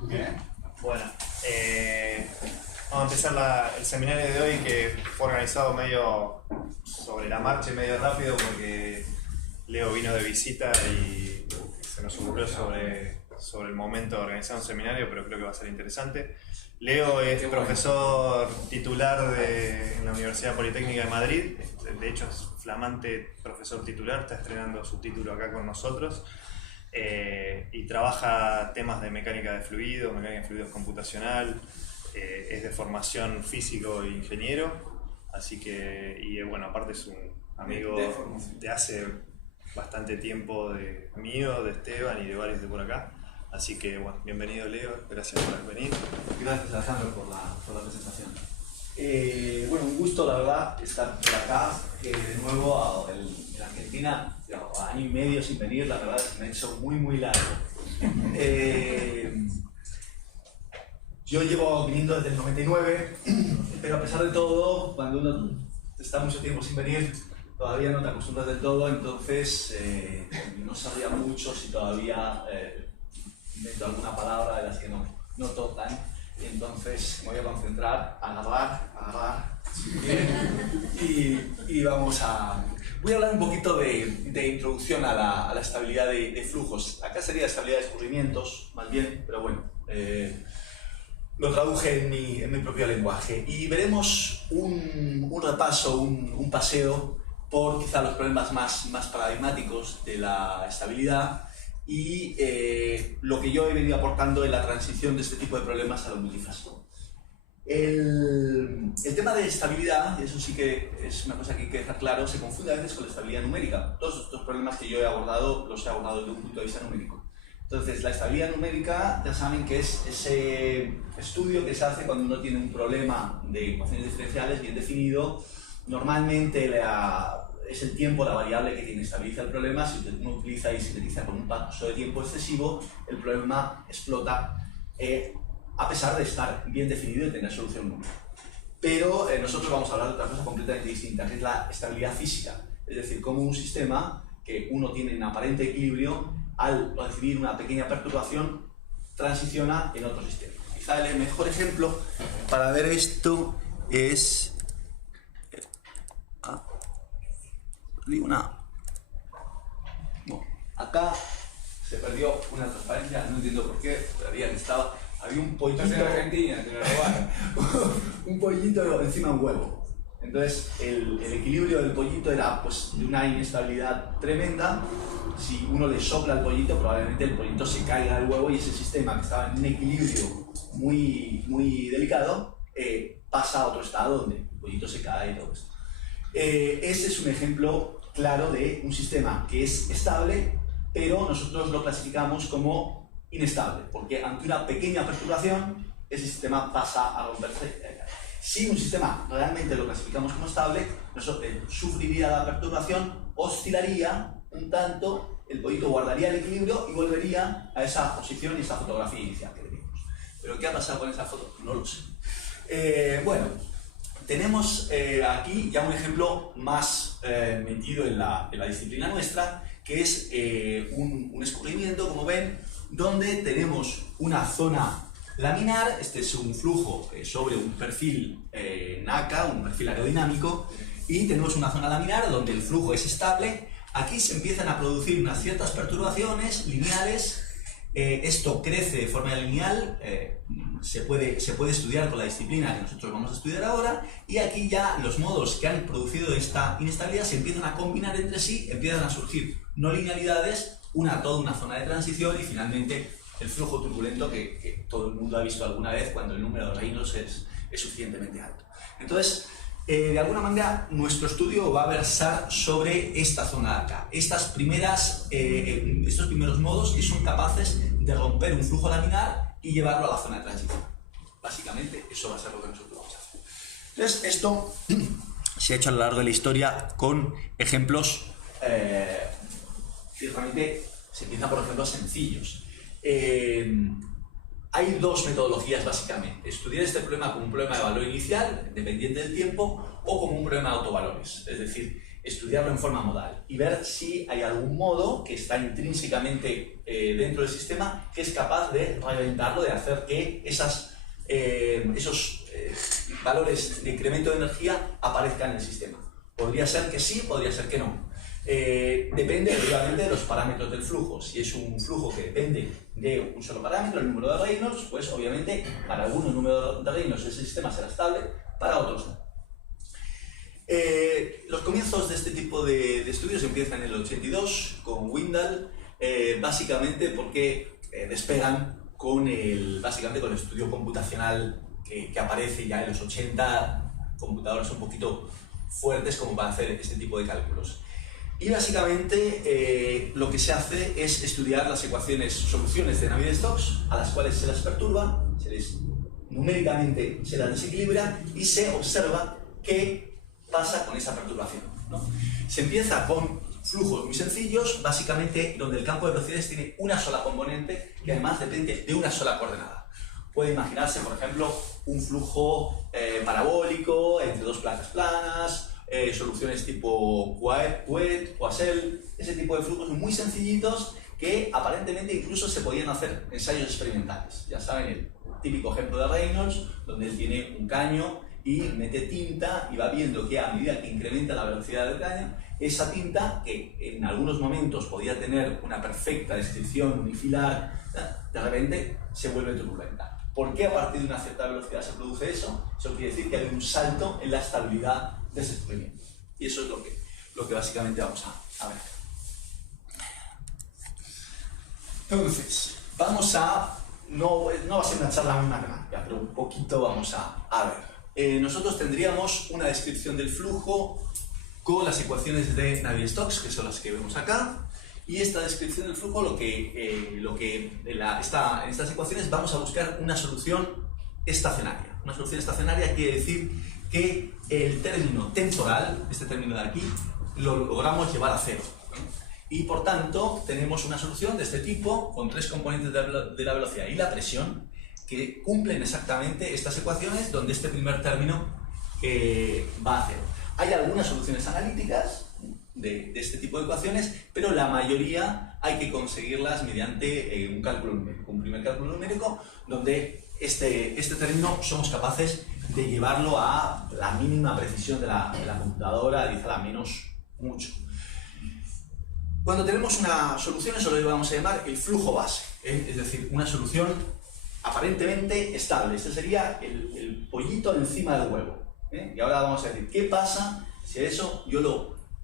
Bien. Bueno, vamos a empezar el seminario de hoy, que fue organizado medio sobre la marcha y medio rápido porque Leo vino de visita y se nos ocurrió sobre el momento de organizar un seminario, pero creo que va a ser interesante. Leo es profesor titular en la Universidad Politécnica de Madrid, de hecho es flamante profesor titular, está estrenando su título acá con nosotros. Y trabaja temas de mecánica de fluidos computacional, es de formación físico e ingeniero, así que, y bueno, aparte es un amigo de hace bastante tiempo mío, de Esteban y de varios de por acá, así que bueno, bienvenido Leo, gracias por venir. Gracias Alejandro por la presentación. Bueno, un gusto la verdad estar por acá, de nuevo en Argentina, año y medio sin venir, la verdad es que me ha hecho muy largo. Yo llevo viniendo desde el 99, pero a pesar de todo, cuando uno está mucho tiempo sin venir, todavía no te acostumbras del todo, entonces no sabría mucho si todavía invento alguna palabra de las que no tocan. Entonces me voy a concentrar, agarrar y vamos a... Voy a hablar un poquito de introducción a la estabilidad de flujos. Acá sería estabilidad de escurrimientos, más bien, pero bueno, lo traduje en mi propio lenguaje. Y veremos un repaso, un paseo por quizá los problemas más paradigmáticos de la estabilidad y lo que yo he venido aportando en la transición de este tipo de problemas a la multifásico. El tema de estabilidad, y eso sí que es una cosa que hay que dejar claro, se confunde a veces con la estabilidad numérica. Todos estos problemas que yo he abordado los he abordado desde un punto de vista numérico. Entonces, la estabilidad numérica ya saben que es ese estudio que se hace cuando uno tiene un problema de ecuaciones diferenciales bien definido. Normalmente es el tiempo la variable que estabiliza el problema. Si uno utiliza y sintetiza con un paso de tiempo excesivo, el problema explota a pesar de estar bien definido y tener solución numérica. Pero nosotros vamos a hablar de otra cosa completamente distinta, que es la estabilidad física. Es decir, cómo un sistema que uno tiene en aparente equilibrio, al recibir una pequeña perturbación, transiciona en otro sistema. Quizá el mejor ejemplo para ver esto es... acá se perdió una transparencia, no entiendo por qué, pero había un pollito en Argentina, te lo robaron. Un pollito encima de un huevo. Entonces el equilibrio del pollito era pues de una inestabilidad tremenda. Si uno le sopla al pollito, probablemente el pollito se caiga del huevo y ese sistema que estaba en un equilibrio muy delicado pasa a otro estado donde el pollito se cae y todo esto. Este es un ejemplo claro de un sistema que es estable, pero nosotros lo clasificamos como inestable, porque ante una pequeña perturbación, ese sistema pasa a romperse. Si un sistema realmente lo clasificamos como estable, sufriría la perturbación, oscilaría un tanto, el pollito guardaría el equilibrio y volvería a esa posición y esa fotografía inicial que teníamos. ¿Pero qué ha pasado con esa foto? No lo sé. Bueno, tenemos aquí ya un ejemplo más metido en la disciplina nuestra, que es un escurrimiento, como ven, donde tenemos una zona laminar. Este es un flujo sobre un perfil NACA, un perfil aerodinámico, y tenemos una zona laminar donde el flujo es estable. Aquí se empiezan a producir unas ciertas perturbaciones lineales. Esto crece de forma lineal, se puede estudiar con la disciplina que nosotros vamos a estudiar ahora, y aquí ya los modos que han producido esta inestabilidad se empiezan a combinar entre sí, empiezan a surgir no linealidades, toda una zona de transición y finalmente el flujo turbulento que todo el mundo ha visto alguna vez cuando el número de Reynolds es suficientemente alto. Entonces, de alguna manera, nuestro estudio va a versar sobre esta zona de acá. Estos primeros modos que son capaces de romper un flujo laminar y llevarlo a la zona de transición. Básicamente, eso va a ser lo que nosotros vamos a hacer. Entonces, esto se ha hecho a lo largo de la historia con ejemplos, ciertamente se empieza por ejemplos sencillos. Hay dos metodologías básicamente: estudiar este problema como un problema de valor inicial, dependiente del tiempo, o como un problema de autovalores. Es decir, estudiarlo en forma modal y ver si hay algún modo que está intrínsecamente dentro del sistema que es capaz de reventarlo, de hacer que esos valores de incremento de energía aparezcan en el sistema. Podría ser que sí, podría ser que no. Depende obviamente de los parámetros del flujo. Si es un flujo que depende de un solo parámetro, el número de Reynolds, pues obviamente para algunos números de Reynolds ese sistema será estable, para otros no. Los comienzos de este tipo de estudios empiezan en el 82 con Windell, básicamente porque despegan con el estudio computacional que aparece ya en los 80, computadores un poquito fuertes como para hacer este tipo de cálculos. Y básicamente lo que se hace es estudiar las soluciones de Navier-Stokes, a las cuales se las perturba, numéricamente se las desequilibra y se observa qué pasa con esa perturbación, ¿no? Se empieza con flujos muy sencillos, básicamente donde el campo de velocidades tiene una sola componente que además depende de una sola coordenada. Puede imaginarse, por ejemplo, un flujo parabólico entre dos placas planas, soluciones tipo Couette, Poiseuille, ese tipo de flujos muy sencillitos que aparentemente incluso se podían hacer ensayos experimentales. Ya saben, el típico ejemplo de Reynolds, donde él tiene un caño y mete tinta y va viendo que a medida que incrementa la velocidad del caño, esa tinta, que en algunos momentos podía tener una perfecta descripción unifilar, de repente se vuelve turbulenta. ¿Por qué a partir de una cierta velocidad se produce eso? Eso quiere decir que hay un salto en la estabilidad de ese experimento. Y eso es lo que básicamente vamos a ver. Entonces, vamos a... No va a ser una charla muy matemática, pero un poquito vamos a ver. Nosotros tendríamos una descripción del flujo con las ecuaciones de Navier-Stokes, que son las que vemos acá. Y esta descripción del flujo, en estas ecuaciones vamos a buscar una solución estacionaria. Una solución estacionaria quiere decir que el término temporal, este término de aquí, lo logramos llevar a cero, ¿no? Y por tanto tenemos una solución de este tipo con tres componentes de la velocidad y la presión que cumplen exactamente estas ecuaciones donde este primer término va a cero. Hay algunas soluciones analíticas de este tipo de ecuaciones, pero la mayoría hay que conseguirlas mediante un cálculo numérico, un primer cálculo numérico, donde este término somos capaces de llevarlo a la mínima precisión de la computadora, 10 a la menos mucho. Cuando tenemos una solución, eso lo vamos a llamar el flujo base, es decir, una solución aparentemente estable. Este sería el pollito encima del huevo, Y ahora vamos a decir, ¿qué pasa si a eso yo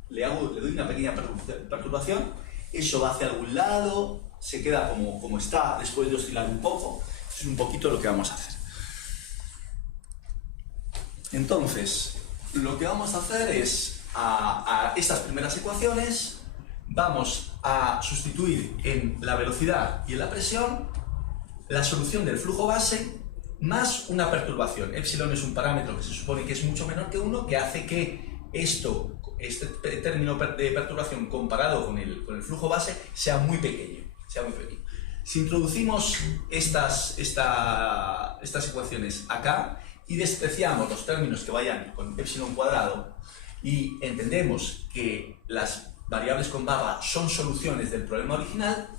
le doy una pequeña perturbación? Eso va hacia algún lado, se queda como está después de oscilar un poco. Eso es un poquito lo que vamos a hacer. Entonces, lo que vamos a hacer es, a estas primeras ecuaciones, vamos a sustituir en la velocidad y en la presión la solución del flujo base más una perturbación. Epsilon es un parámetro que se supone que es mucho menor que 1, que hace que este término de perturbación comparado con el flujo base sea muy pequeño. Si introducimos estas ecuaciones acá y despreciamos los términos que vayan con epsilon cuadrado y entendemos que las variables con barra son soluciones del problema original,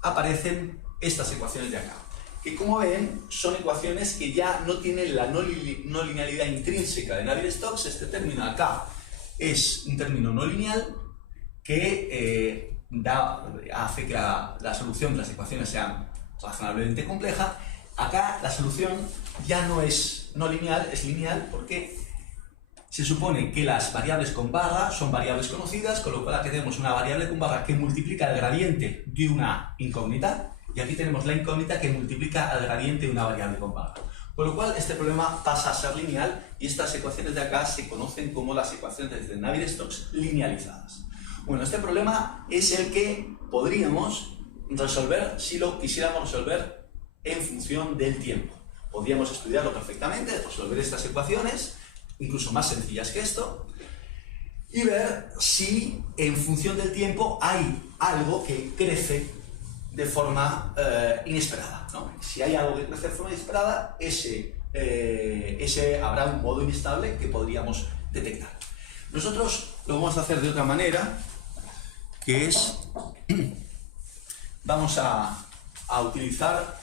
aparecen estas ecuaciones de acá, que como ven son ecuaciones que ya no tienen la no linealidad intrínseca de Navier-Stokes. Este término acá es un término no lineal que hace que la solución de las ecuaciones sea razonablemente compleja. Acá la solución ya no es no lineal, es lineal, porque se supone que las variables con barra son variables conocidas, con lo cual aquí tenemos una variable con barra que multiplica el gradiente de una incógnita, y aquí tenemos la incógnita que multiplica el gradiente de una variable con barra. Con lo cual este problema pasa a ser lineal y estas ecuaciones de acá se conocen como las ecuaciones de Navier-Stokes linealizadas. Bueno, este problema es el que podríamos resolver si lo quisiéramos resolver en función del tiempo. Podríamos estudiarlo perfectamente, resolver estas ecuaciones, incluso más sencillas que esto, y ver si en función del tiempo hay algo que crece de forma inesperada, ¿no? Si hay algo que crece de forma inesperada, habrá un modo inestable que podríamos detectar. Nosotros lo vamos a hacer de otra manera, que es, vamos a utilizar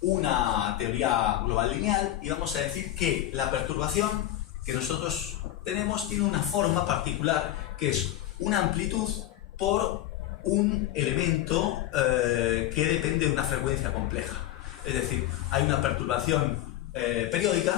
una teoría global lineal y vamos a decir que la perturbación que nosotros tenemos tiene una forma particular, que es una amplitud por un elemento que depende de una frecuencia compleja. Es decir, hay una perturbación periódica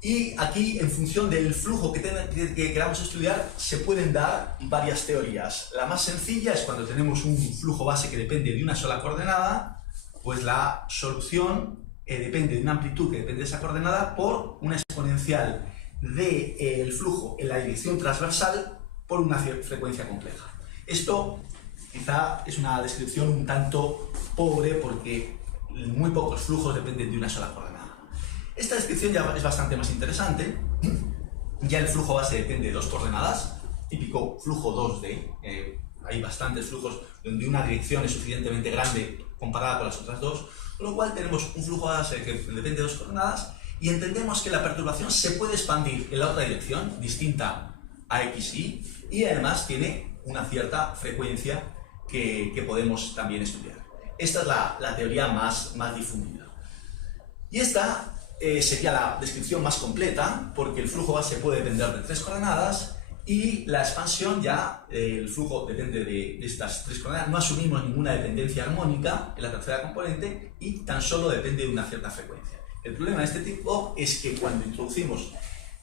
y aquí, en función del flujo que queramos estudiar, se pueden dar varias teorías. La más sencilla es cuando tenemos un flujo base que depende de una sola coordenada, pues la solución depende de una amplitud que depende de esa coordenada por una exponencial del flujo en la dirección transversal por una frecuencia compleja. Esto quizá es una descripción un tanto pobre porque muy pocos flujos dependen de una sola coordenada. Esta descripción ya es bastante más interesante. Ya el flujo base depende de dos coordenadas, típico flujo 2D. Hay bastantes flujos donde una dirección es suficientemente grande comparada con las otras dos, con lo cual tenemos un flujo base que depende de dos coordenadas y entendemos que la perturbación se puede expandir en la otra dirección, distinta a x, y además tiene una cierta frecuencia que podemos también estudiar. Esta es la teoría más difundida. Y esta sería la descripción más completa, porque el flujo base puede depender de tres coordenadas y la expansión ya, el flujo depende de estas tres coordenadas, no asumimos ninguna dependencia armónica en la tercera componente y tan solo depende de una cierta frecuencia. El problema de este tipo es que cuando introducimos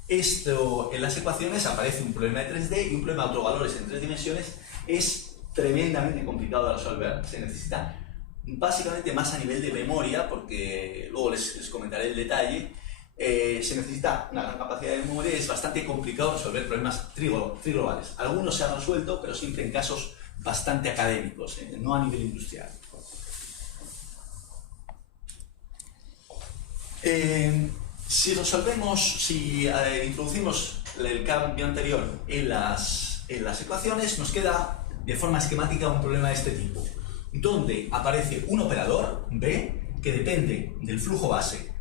esto en las ecuaciones aparece un problema de 3D y un problema de autovalores en 3 dimensiones. Es tremendamente complicado de resolver, se necesita básicamente más a nivel de memoria, porque luego les comentaré el detalle. Se necesita una gran capacidad de memoria y es bastante complicado resolver problemas triglobales. Algunos se han resuelto, pero siempre en casos bastante académicos, no a nivel industrial. Si introducimos el cambio anterior en las ecuaciones, nos queda de forma esquemática un problema de este tipo, donde aparece un operador B que depende del flujo base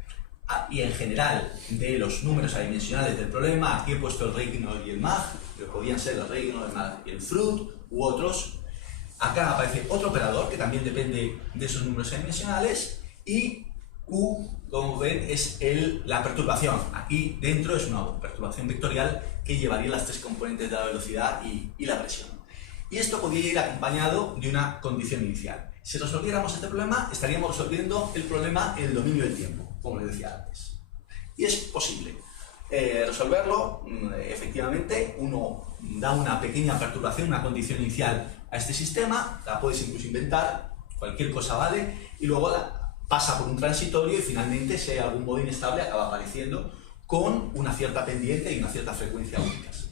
y en general de los números adimensionales del problema. Aquí he puesto el Reichenau y el Mach, pero podían ser el Reichenau, el Mach y el Fruit u otros. Acá aparece otro operador que también depende de esos números adimensionales y Q, como ven, es la perturbación. Aquí dentro es una perturbación vectorial que llevaría las tres componentes de la velocidad y la presión. Y esto podría ir acompañado de una condición inicial. Si resolviéramos este problema, estaríamos resolviendo el problema en el dominio del tiempo, como les decía antes. Y es posible resolverlo. Efectivamente, uno da una pequeña perturbación, una condición inicial a este sistema, la puedes incluso inventar, cualquier cosa vale, y luego pasa por un transitorio y finalmente, si hay algún modo inestable, acaba apareciendo con una cierta pendiente y una cierta frecuencia únicas.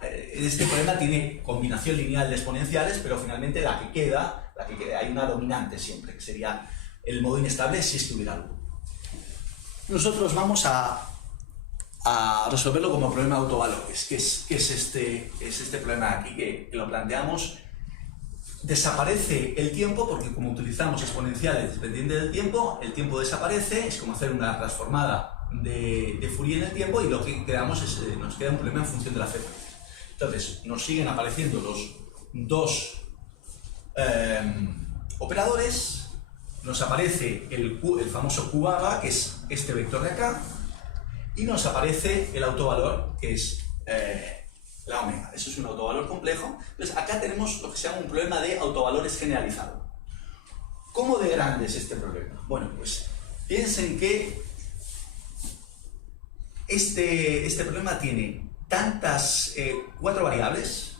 Este problema tiene combinación lineal de exponenciales, pero finalmente la que queda, hay una dominante siempre, que sería el modo inestable si es que hubiera algo. Nosotros vamos a resolverlo como problema de autovalores, que es este problema aquí que lo planteamos. Desaparece el tiempo porque como utilizamos exponenciales dependientes del tiempo, el tiempo desaparece, es como hacer una transformada de Fourier en el tiempo y lo que nos queda un problema en función de la frecuencia. Entonces, nos siguen apareciendo los dos operadores, nos aparece el famoso Q barra, que es este vector de acá, y nos aparece el autovalor, que es la omega. Eso es un autovalor complejo. Entonces, acá tenemos lo que se llama un problema de autovalores generalizado. ¿Cómo de grande es este problema? Bueno, pues piensen que este problema tiene tantas 4 variables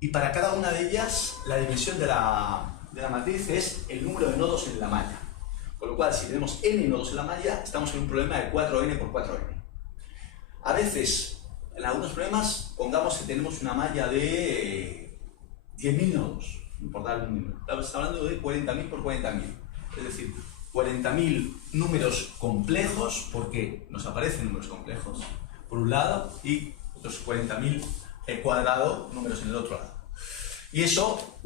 y para cada una de ellas la dimensión de la matriz es el número de nodos en la malla. Con lo cual, si tenemos n nodos en la malla, estamos en un problema de 4n por 4n. A veces, en algunos problemas, pongamos que tenemos una malla de 10.000 nodos, por dar un número. Estamos hablando de 40.000 por 40.000. Es decir, 40.000 números complejos, porque nos aparecen números complejos, por un lado, y otros 40.000 cuadrado números en el otro lado. Y eso,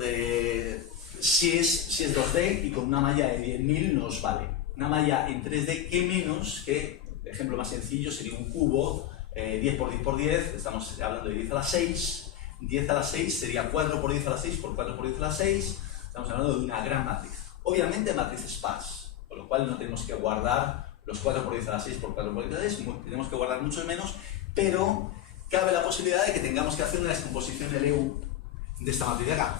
si es 2D y con una malla de 10.000 nos vale. Una malla en 3D, que menos que, el ejemplo más sencillo sería un cubo 10 por 10 por 10, estamos hablando de 10 a la 6. 10 a la 6 sería 4 por 10 a la 6 por 4 por 10 a la 6. Estamos hablando de una gran matriz. Obviamente matriz sparse, con lo cual no tenemos que guardar los 4 por 10 a la 6 por 4 por 10 a la 6, tenemos que guardar mucho menos, pero cabe la posibilidad de que tengamos que hacer una descomposición LU de esta matriz de acá.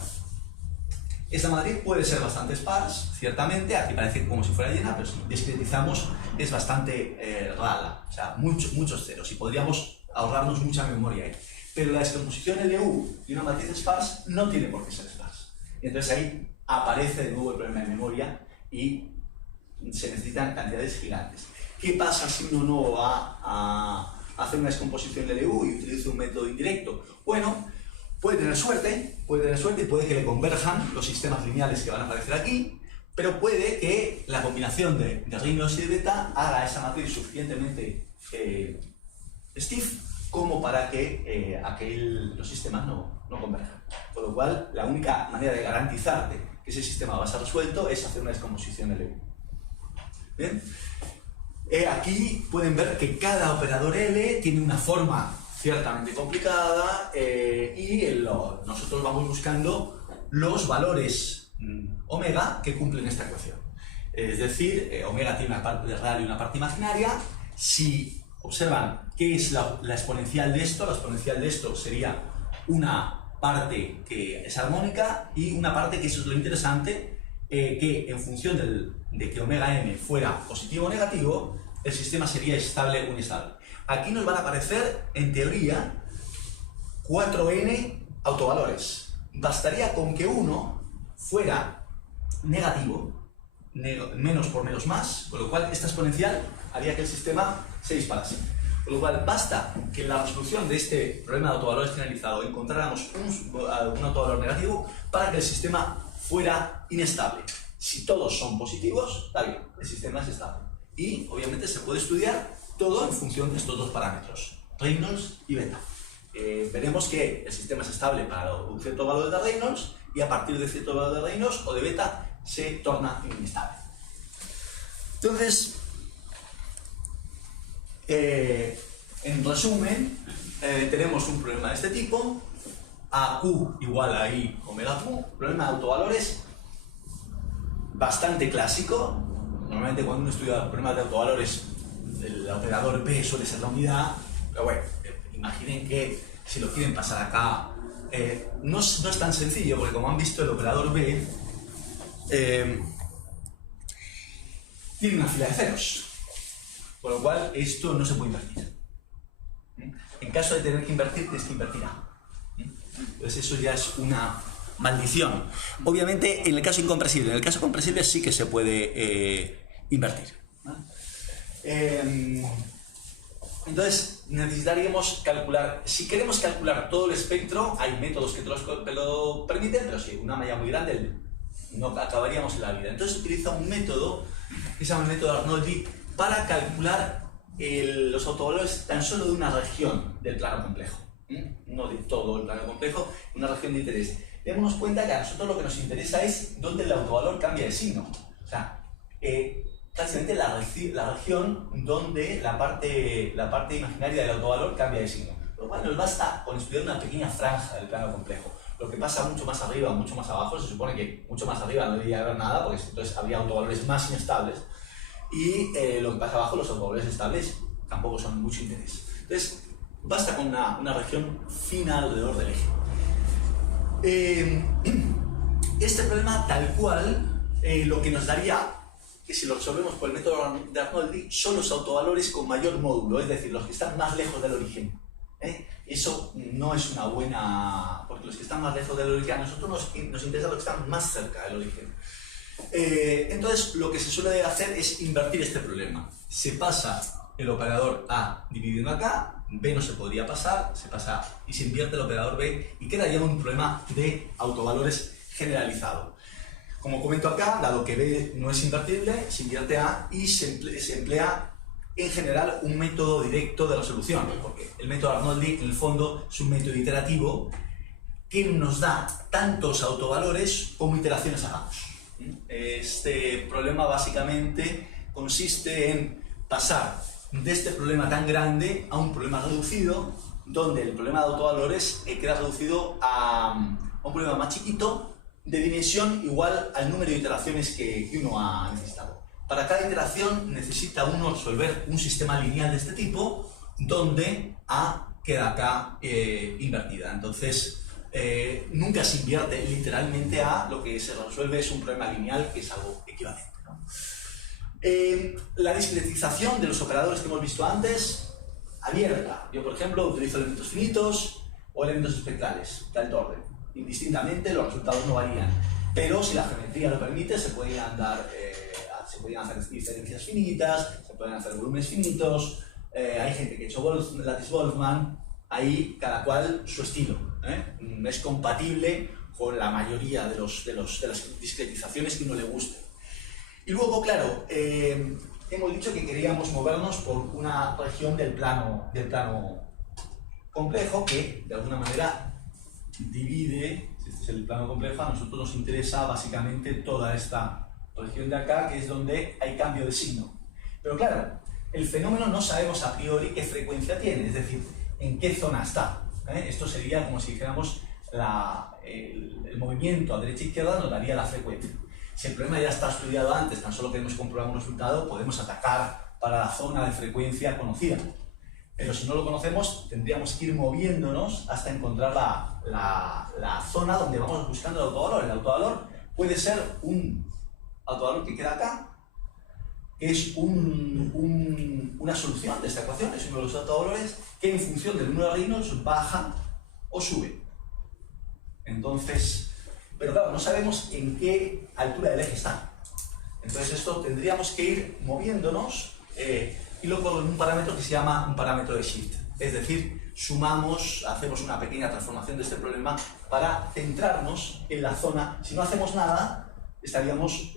Esta matriz puede ser bastante sparse, ciertamente, aquí parece como si fuera llena, pero si discretizamos es bastante rala, o sea, muchos ceros, y podríamos ahorrarnos mucha memoria ahí. Pero la descomposición LU de una matriz sparse no tiene por qué ser sparse. Y entonces ahí aparece de nuevo el problema de memoria y se necesitan cantidades gigantes. ¿Qué pasa si uno no va a hacer una descomposición LU y utiliza un método indirecto? Bueno, puede tener suerte y puede que le converjan los sistemas lineales que van a aparecer aquí, pero puede que la combinación de Reynolds y de beta haga esa matriz suficientemente stiff como para que los sistemas no converjan. Con lo cual, la única manera de garantizarte que ese sistema va a ser resuelto es hacer una descomposición LU. ¿Bien? Aquí pueden ver que cada operador L tiene una forma ciertamente complicada y nosotros vamos buscando los valores omega que cumplen esta ecuación. Es decir, omega tiene una parte real y una parte imaginaria. Si observan qué es la exponencial de esto, la exponencial de esto sería una parte que es armónica y una parte que, eso es lo interesante, que en función de que omega m fuera positivo o negativo, el sistema sería estable o inestable. Aquí nos van a aparecer, en teoría, 4n autovalores. Bastaría con que uno fuera negativo, menos por menos más, con lo cual esta exponencial haría que el sistema se disparase. Con lo cual basta que en la resolución de este problema de autovalores generalizado encontráramos un autovalor negativo para que el sistema fuera inestable. Si todos son positivos, está bien, el sistema es estable. Y obviamente se puede estudiar todo en función de estos dos parámetros, Reynolds y beta. Veremos que el sistema es estable para un cierto valor de Reynolds y a partir de cierto valor de Reynolds o de beta se torna inestable. Entonces, en resumen, tenemos un problema de este tipo, AQ igual a I omega Q, problema de autovalores bastante clásico. Normalmente cuando uno estudia problemas de autovalores, el operador B suele ser la unidad, pero bueno, imaginen que si lo quieren pasar acá, no es tan sencillo, porque como han visto el operador B tiene una fila de ceros, con lo cual esto no se puede invertir. En caso de tener que invertir, tienes que invertir A. Entonces eso ya es una maldición. Obviamente en el caso incomprensible, en el caso comprensible sí que se puede invertir. Entonces necesitaríamos calcular, si queremos calcular todo el espectro, hay métodos que te lo permiten, pero si una malla muy grande no acabaríamos en la vida. Entonces se utiliza un método que se llama el método Arnoldi para calcular los autovalores tan solo de una región del plano complejo, no de todo el plano complejo, una región de interés. Démonos cuenta que a nosotros lo que nos interesa es dónde el autovalor cambia de signo. O sea, básicamente la región donde la parte imaginaria del autovalor cambia de signo. Lo cual nos basta con estudiar una pequeña franja del plano complejo. Lo que pasa mucho más arriba o mucho más abajo, se supone que mucho más arriba no debería haber nada, porque entonces habría autovalores más inestables. Y lo que pasa abajo, los autovalores estables, tampoco son de mucho interés. Entonces, basta con una región fina alrededor del eje. Este problema, tal cual, lo que nos daría, que si lo resolvemos por el método de Arnoldi, son los autovalores con mayor módulo, es decir, los que están más lejos del origen. Eso no es una buena, porque los que están más lejos del origen, a nosotros nos interesa los que están más cerca del origen. Entonces, lo que se suele hacer es invertir este problema. Se pasa el operador A dividiendo acá, B no se podría pasar, se pasa y se invierte el operador B y queda ya un problema de autovalores generalizado. Como comento acá, dado que B no es invertible, se invierte A y se emplea en general un método directo de resolución, porque el método Arnoldi en el fondo es un método iterativo que nos da tantos autovalores como iteraciones hagamos. Este problema básicamente consiste en pasar de este problema tan grande a un problema reducido, donde el problema de autovalores queda reducido a un problema más chiquito, de dimensión igual al número de iteraciones que uno ha necesitado. Para cada iteración necesita uno resolver un sistema lineal de este tipo, donde A queda acá invertida. Entonces, nunca se invierte literalmente A, lo que se resuelve es un problema lineal que es algo equivalente, ¿no? La discretización de los operadores que hemos visto antes, abierta. Yo, por ejemplo, utilizo elementos finitos o elementos espectrales de alto orden. Indistintamente, los resultados no varían. Pero si la geometría lo permite, se pueden hacer diferencias finitas, se pueden hacer volúmenes finitos. Hay gente que ha hecho Lattice-Boltzmann, ahí cada cual su estilo. Es compatible con la mayoría de las discretizaciones que uno le guste. Y luego, claro, hemos dicho que queríamos movernos por una región del plano complejo que, de alguna manera, divide. Este es el plano complejo. A nosotros nos interesa básicamente toda esta región de acá, que es donde hay cambio de signo. Pero claro, el fenómeno no sabemos a priori qué frecuencia tiene, es decir, en qué zona está. Esto sería como si dijéramos el movimiento a derecha e izquierda nos daría la frecuencia. Si el problema ya está estudiado antes, tan solo queremos comprobar un resultado, podemos atacar para la zona de frecuencia conocida. Pero si no lo conocemos, tendríamos que ir moviéndonos hasta encontrar la zona donde vamos buscando el autovalor. El autovalor puede ser un autovalor que queda acá, que es una solución de esta ecuación, es uno de los autovalores que en función del número de Reynolds baja o sube. Entonces, pero claro, no sabemos en qué altura del eje está. Entonces esto tendríamos que ir moviéndonos y luego con un parámetro que se llama un parámetro de shift. Es decir, sumamos, hacemos una pequeña transformación de este problema para centrarnos en la zona. Si no hacemos nada, estaríamos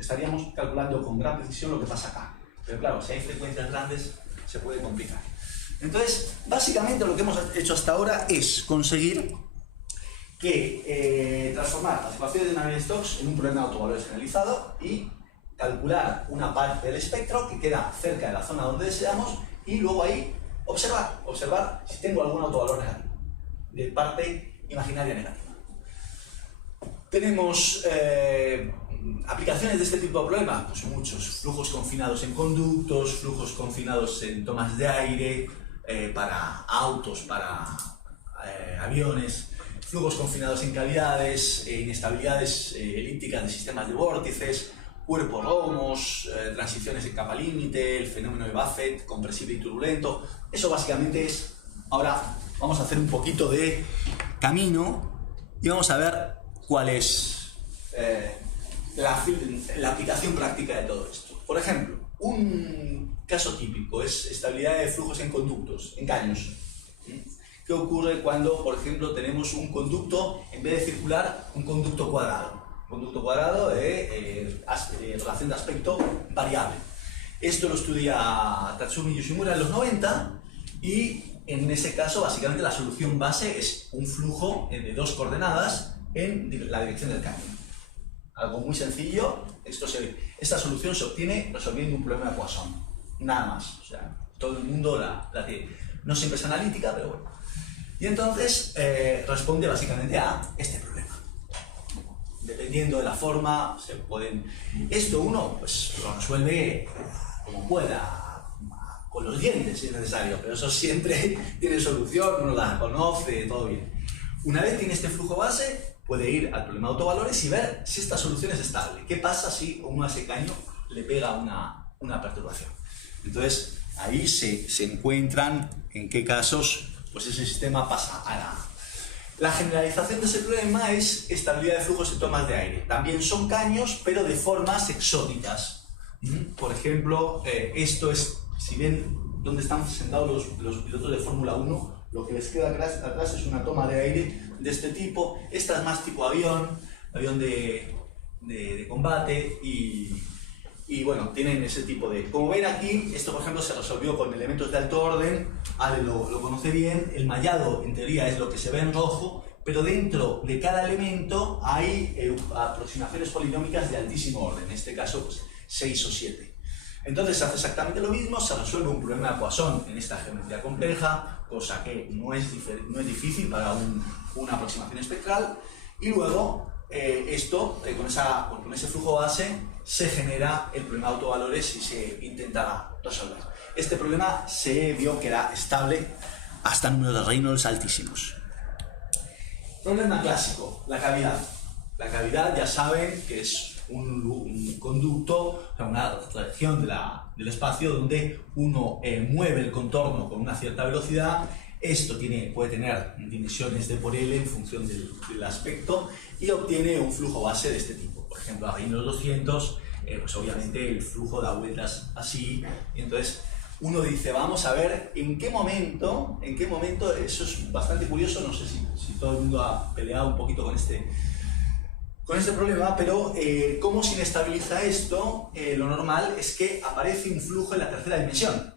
calculando con gran precisión lo que pasa acá. Pero claro, si hay frecuencias grandes, se puede complicar. Entonces, básicamente lo que hemos hecho hasta ahora es conseguir que transformar las ecuaciones de Navier-Stokes en un problema de autovalores generalizado y calcular una parte del espectro que queda cerca de la zona donde deseamos y luego ahí observar si tengo algún autovalor negativo, de parte imaginaria negativa. Tenemos aplicaciones de este tipo de problemas, pues muchos. Flujos confinados en conductos, flujos confinados en tomas de aire, para autos, para aviones, flujos confinados en cavidades, inestabilidades elípticas de sistemas de vórtices, cuerpos romos, transiciones en capa límite, el fenómeno de Buffett, compresible y turbulento. Eso básicamente es. Ahora vamos a hacer un poquito de camino y vamos a ver cuál es la aplicación práctica de todo esto. Por ejemplo, un caso típico es estabilidad de flujos en conductos, en caños. ¿Qué ocurre cuando, por ejemplo, tenemos un conducto, en vez de circular, un conducto cuadrado? Un conducto cuadrado de relación de aspecto variable. Esto lo estudia Tatsumi y Yoshimura en los 90 y en ese caso, básicamente, la solución base es un flujo de dos coordenadas en la dirección del caño. Algo muy sencillo. Esta solución se obtiene resolviendo un problema de Poisson. Nada más. O sea, todo el mundo la tiene. No siempre es analítica, pero bueno. Y entonces responde básicamente a este problema. Dependiendo de la forma, se pueden. Esto uno pues lo resuelve como pueda, con los dientes si es necesario, pero eso siempre tiene solución, uno la conoce, todo bien. Una vez tiene este flujo base, puede ir al problema de autovalores y ver si esta solución es estable. ¿Qué pasa si a ese caño le pega una perturbación? Entonces, ahí se encuentran en qué casos pues ese sistema pasa a la generalización de ese problema es estabilidad de flujos en tomas de aire. También son caños, pero de formas exóticas. Por ejemplo, esto es, si ven dónde están sentados los pilotos de Fórmula 1, lo que les queda atrás es una toma de aire de este tipo. Esta es más tipo avión de combate y bueno, tienen ese tipo de. Como ven aquí, esto por ejemplo se resolvió con elementos de alto orden. Ale lo conoce bien. El mallado en teoría es lo que se ve en rojo, pero dentro de cada elemento hay aproximaciones polinómicas de altísimo orden, en este caso pues 6 o 7. Entonces se hace exactamente lo mismo, se resuelve un problema de Poisson en esta geometría compleja, cosa que no es difícil para una aproximación espectral, y luego con ese flujo base se genera el problema de autovalores y se intenta resolver. Este problema se vio que era estable hasta números de Reynolds altísimos. Problema clásico, la cavidad. La cavidad ya saben que es un conducto, o sea, una región del espacio donde uno mueve el contorno con una cierta velocidad. Esto puede tener dimensiones de por L en función del aspecto y obtiene un flujo base de este tipo. Por ejemplo, a Reynolds 200, pues obviamente el flujo da vueltas así, y entonces uno dice, vamos a ver en qué momento, eso es bastante curioso, no sé si todo el mundo ha peleado un poquito con este problema, pero ¿cómo se inestabiliza esto? Lo normal es que aparece un flujo en la tercera dimensión.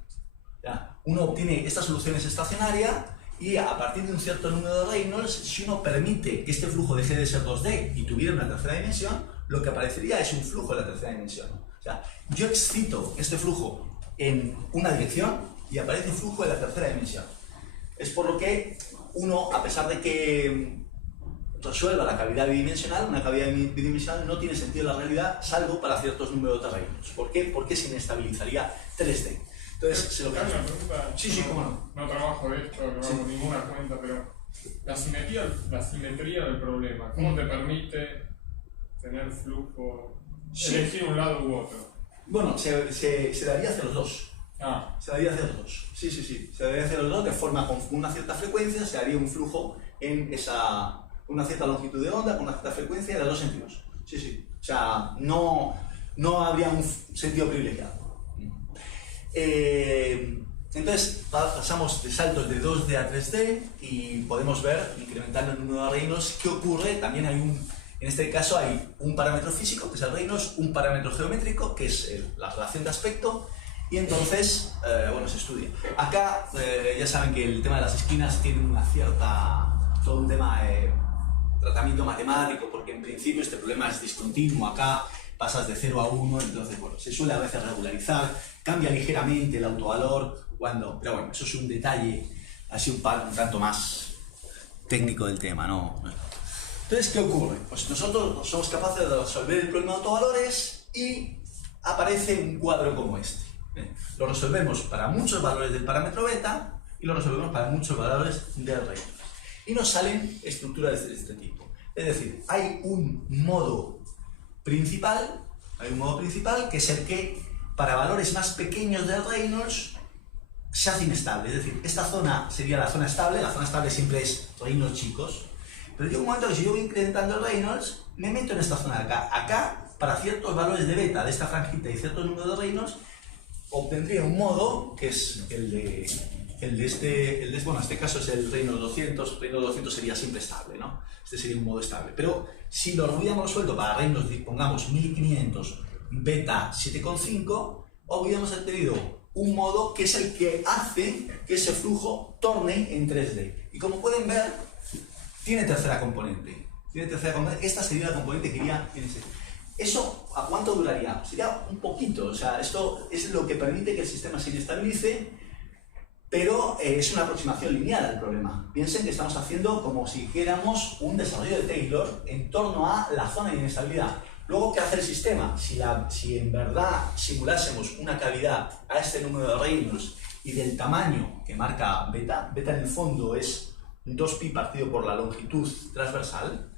¿Ya? Uno obtiene esta solución estacionaria y a partir de un cierto número de Reynolds, si uno permite que este flujo deje de ser 2D y tuviera una tercera dimensión, lo que aparecería es un flujo en la tercera dimensión. O sea, yo excito este flujo en una dirección y aparece un flujo en la tercera dimensión. Es por lo que uno, a pesar de que resuelva la cavidad bidimensional, una cavidad bidimensional no tiene sentido en la realidad, salvo para ciertos números de Reynolds. ¿Por qué? Porque se inestabilizaría 3D. Entonces, se lo una pregunta. Sí, cómo no. No trabajo de esto, no hago ninguna cuenta, pero la simetría del problema, ¿cómo te permite tener flujo, elegir un lado u otro? Bueno, se daría hacia los dos. Se daría hacia los dos. Sí. Se daría hacia los dos de forma con una cierta frecuencia, se haría un flujo en una cierta longitud de onda, con una cierta frecuencia en los dos sentidos. Sí. O sea, no habría un sentido privilegiado. Entonces pasamos de saltos de 2D a 3D y podemos ver, incrementando el número de Reynolds, qué ocurre. También en este caso hay un parámetro físico, que es el Reynolds, un parámetro geométrico, que es la relación de aspecto, y entonces, se estudia. Acá ya saben que el tema de las esquinas tiene todo un tema de tratamiento matemático, porque en principio este problema es discontinuo. Acá pasas de 0 a 1, entonces se suele a veces regularizar, cambia ligeramente el autovalor, pero bueno, eso es un detalle así un tanto más técnico del tema, ¿no? Entonces, ¿qué ocurre? Pues nosotros somos capaces de resolver el problema de autovalores y aparece un cuadro como este. Lo resolvemos para muchos valores del parámetro beta y lo resolvemos para muchos valores del Reynolds. Y nos salen estructuras de este tipo. Es decir, hay un modo principal que es el que para valores más pequeños del Reynolds se hace inestable. Es decir, esta zona sería la zona estable siempre es Reynolds chicos, pero llega un momento que si yo voy incrementando el Reynolds, me meto en esta zona de acá. Acá, para ciertos valores de beta de esta franjita y ciertos números de Reynolds, obtendría un modo que es en este caso es el Reynolds 200. Reynolds 200 sería siempre estable, ¿no? Este sería un modo estable. Pero si lo hubiéramos resuelto para Reynolds, pongamos 1500, beta 7,5, hubiéramos obtenido un modo que es el que hace que ese flujo torne en 3D. Y como pueden ver, tiene tercera componente. Esta sería la componente que iría en ese. ¿Eso a cuánto duraría? Sería un poquito. O sea, esto es lo que permite que el sistema se inestabilice, pero es una aproximación lineal al problema. Piensen que estamos haciendo como si hiciéramos un desarrollo de Taylor en torno a la zona de inestabilidad. Luego, ¿qué hace el sistema? Si en verdad simulásemos una cavidad a este número de Reynolds y del tamaño que marca beta en el fondo es 2pi partido por la longitud transversal,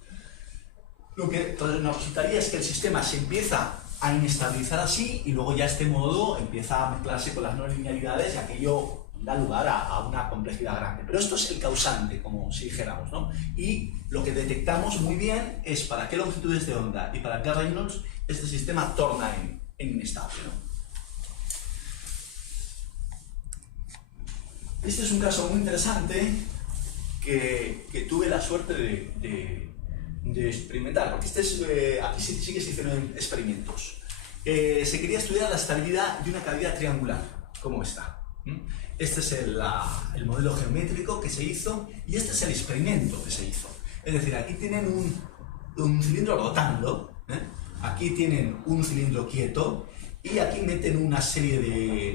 lo que nos resultaría es que el sistema se empieza a inestabilizar así y luego ya este modo empieza a mezclarse con las no linealidades y aquello da lugar a una complejidad grande. Pero esto es el causante, como si dijéramos, ¿no? Y lo que detectamos muy bien es para qué longitudes de onda y para qué Reynolds este sistema torna en inestable, ¿no? Este es un caso muy interesante que tuve la suerte de experimentar, porque aquí sí que se hicieron experimentos. Se quería estudiar la estabilidad de una cavidad triangular, como esta. Este es el modelo geométrico que se hizo y este es el experimento que se hizo. Es decir, aquí tienen un cilindro rotando, aquí tienen un cilindro quieto y aquí meten una serie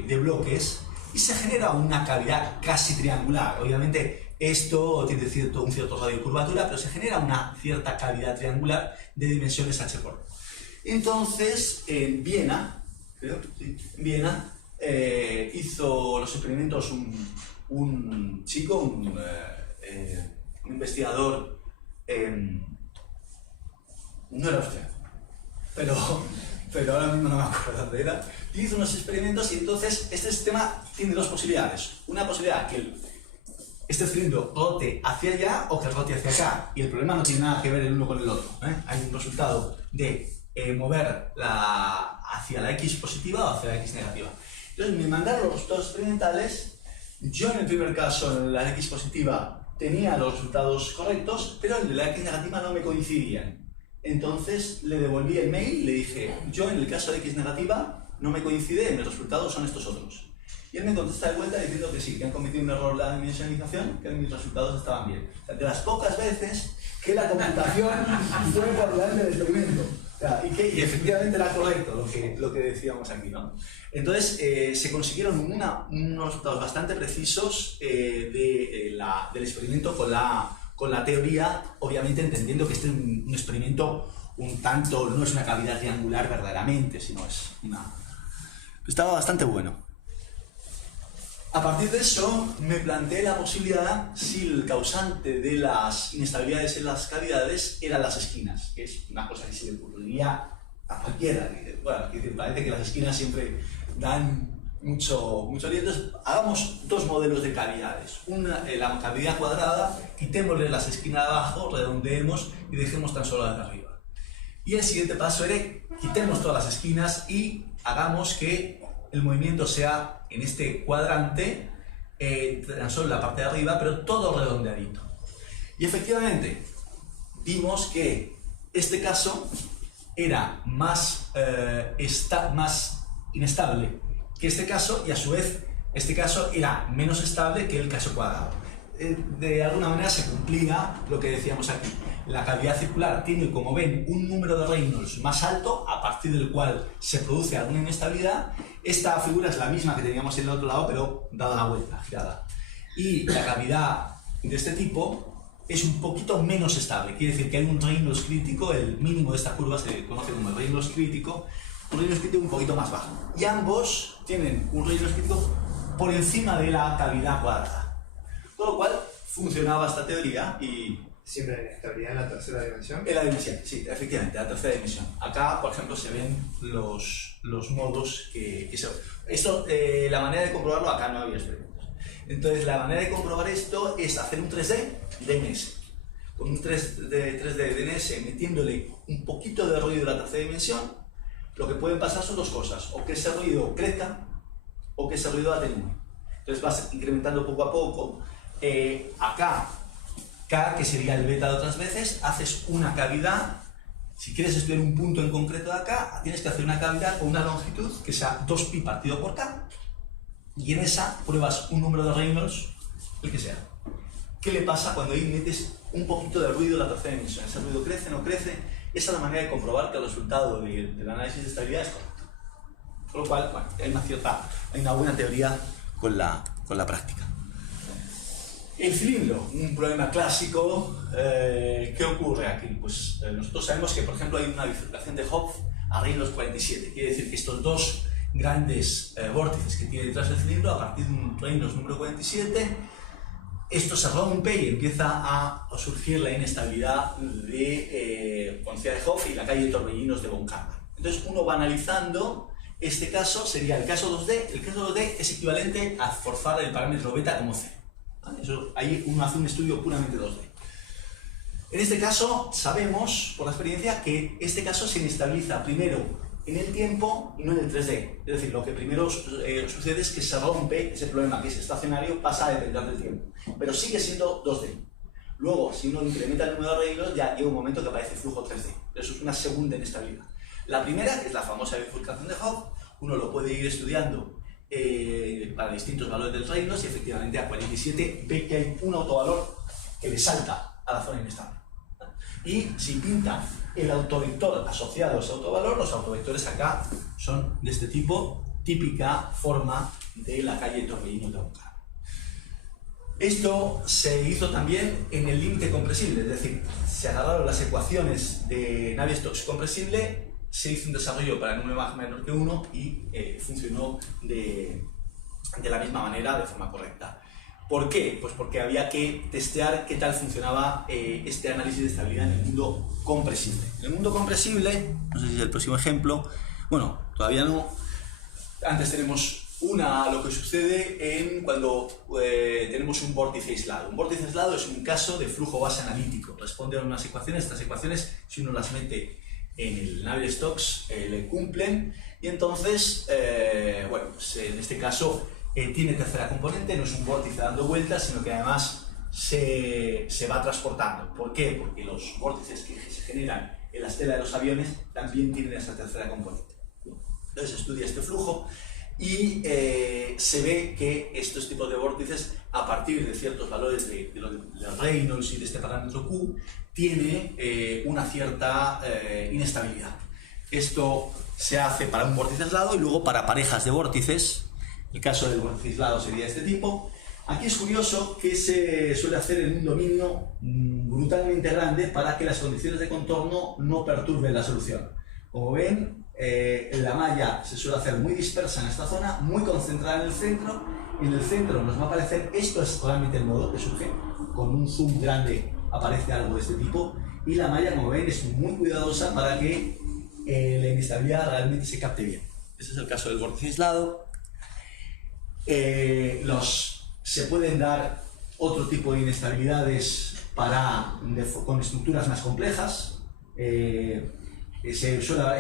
de bloques y se genera una cavidad casi triangular. Obviamente esto tiene un cierto radio de curvatura, pero se genera una cierta cavidad triangular de dimensiones h por. Entonces, en Viena, hizo los experimentos un chico, un investigador, no era austriaco, pero ahora mismo no me acuerdo dónde era, y hizo unos experimentos y entonces este sistema tiene dos posibilidades. Una posibilidad que este cilindro rote hacia allá o que rote hacia acá, y el problema no tiene nada que ver el uno con el otro, ¿eh? Hay un resultado de mover hacia la X positiva o hacia la X negativa. Entonces me mandaron los resultados experimentales. Yo en el primer caso, en la X positiva, tenía los resultados correctos, pero en la X negativa no me coincidían. Entonces le devolví el mail y le dije, yo en el caso de X negativa no me coincide, mis resultados son estos otros. Y él me contesta de vuelta diciendo que sí, que han cometido un error en la dimensionalización, que mis resultados estaban bien. O sea, de las pocas veces que la computación fue por delante del experimento. O sea, y efectivamente era correcto lo que decíamos aquí, ¿no? Entonces se consiguieron unos resultados bastante precisos del experimento con la teoría, obviamente entendiendo que este es un experimento un tanto, no es una cavidad triangular verdaderamente, sino es una... Estaba bastante bueno. A partir de eso me planteé la posibilidad si el causante de las inestabilidades en las cavidades eran las esquinas, que es una cosa que se le ocurriría a cualquiera. Bueno, parece que las esquinas siempre dan mucho lío. Entonces, hagamos dos modelos de cavidades. La cavidad cuadrada, quitémosle las esquinas de abajo, redondeemos y dejemos tan solo las de arriba. Y el siguiente paso era quitemos todas las esquinas y hagamos que el movimiento sea en este cuadrante, tan solo la parte de arriba, pero todo redondeadito. Y efectivamente, vimos que este caso era más inestable que este caso, y a su vez este caso era menos estable que el caso cuadrado. De alguna manera se cumplía lo que decíamos aquí. La cavidad circular tiene, como ven, un número de Reynolds más alto, a partir del cual se produce alguna inestabilidad. Esta figura es la misma que teníamos en el otro lado, pero dada la vuelta, girada. Y la cavidad de este tipo es un poquito menos estable. Quiere decir que hay un Reynolds crítico, el mínimo de esta curva se conoce como el Reynolds crítico, un Reynolds crítico un poquito más bajo. Y ambos tienen un Reynolds crítico por encima de la cavidad cuadrada. Con lo cual, funcionaba esta teoría y... ¿Siempre hay inestabilidad en la tercera dimensión? En la dimensión, sí, efectivamente, la tercera dimensión. Acá, por ejemplo, se ven los modos que se... Esto, la manera de comprobarlo, acá no había experimentos. Entonces, la manera de comprobar esto es hacer un 3D DNS. Con un 3D DNS metiéndole un poquito de ruido de la tercera dimensión, lo que pueden pasar son dos cosas. O que ese ruido crezca, o que ese ruido atenúe. Entonces vas incrementando poco a poco. Acá, K, que sería el beta de otras veces, haces una cavidad. Si quieres estudiar un punto en concreto de acá, tienes que hacer una cavidad con una longitud que sea 2pi partido por K, y en esa pruebas un número de Reynolds, el que sea. ¿Qué le pasa cuando ahí metes un poquito de ruido en la tercera dimensión? ¿Ese ruido crece, no crece? Esa es la manera de comprobar que el resultado del análisis de estabilidad es correcto. Con lo cual, bueno, hay una buena teoría con la práctica. El cilindro, un problema clásico. ¿Qué ocurre aquí? Pues nosotros sabemos que, por ejemplo, hay una bifurcación de Hopf a Reynolds 47. Quiere decir que estos dos grandes vórtices que tiene detrás del cilindro, a partir de un Reynolds número 47, esto se rompe y empieza a surgir la inestabilidad de Poncía de Hopf y la calle Torbellinos de von Karman. Entonces uno va analizando. Este caso sería el caso 2D. El caso 2D es equivalente a forzar el parámetro beta como C. Eso, ahí uno hace un estudio puramente 2D. En este caso, sabemos por la experiencia que este caso se inestabiliza primero en el tiempo y no en el 3D. Es decir, lo que primero sucede es que se rompe ese problema, que es estacionario, pasa a depender del tiempo. Pero sigue siendo 2D. Luego, si uno incrementa el número de Reynolds, ya llega un momento que aparece flujo 3D. Eso es una segunda inestabilidad. La primera, que es la famosa bifurcación de Hopf, uno lo puede ir estudiando para distintos valores del Reynolds y efectivamente a 47 ve que hay un autovalor que le salta a la zona inestable. Y si pinta el autovector asociado a ese autovalor, los autovectores acá son de este tipo, típica forma de la calle Torbellino-Tronca. Esto se hizo también en el límite compresible, es decir, se agarraron las ecuaciones de Navier-Stokes compresible, se hizo un desarrollo para el número más menor que 1 y funcionó de la misma manera, de forma correcta. ¿Por qué? Pues porque había que testear qué tal funcionaba este análisis de estabilidad en el mundo compresible. En el mundo compresible, no sé si es el próximo ejemplo, bueno, todavía no. Antes tenemos lo que sucede cuando tenemos un vórtice aislado. Un vórtice aislado es un caso de flujo base analítico. Responde a unas ecuaciones, estas ecuaciones, si uno las mete en el Navier-Stokes, le cumplen, y entonces, bueno, pues en este caso tiene tercera componente, no es un vórtice dando vueltas, sino que además se va transportando. ¿Por qué? Porque los vórtices que se generan en la estela de los aviones también tienen esa tercera componente. Entonces se estudia este flujo y se ve que estos tipos de vórtices, a partir de ciertos valores de Reynolds y de este parámetro Q, tiene una cierta inestabilidad. Esto se hace para un vórtice aislado y luego para parejas de vórtices. El caso del vórtice aislado sería este tipo. Aquí es curioso que se suele hacer en un dominio brutalmente grande para que las condiciones de contorno no perturben la solución. Como ven, la malla se suele hacer muy dispersa en esta zona, muy concentrada en el centro. En el centro nos va a aparecer, esto es realmente el nodo que surge, con un zoom grande aparece algo de este tipo, y la malla, como ven, es muy cuidadosa para que la inestabilidad realmente se capte bien. Este es el caso del vórtice aislado. Se pueden dar otro tipo de inestabilidades con estructuras más complejas. En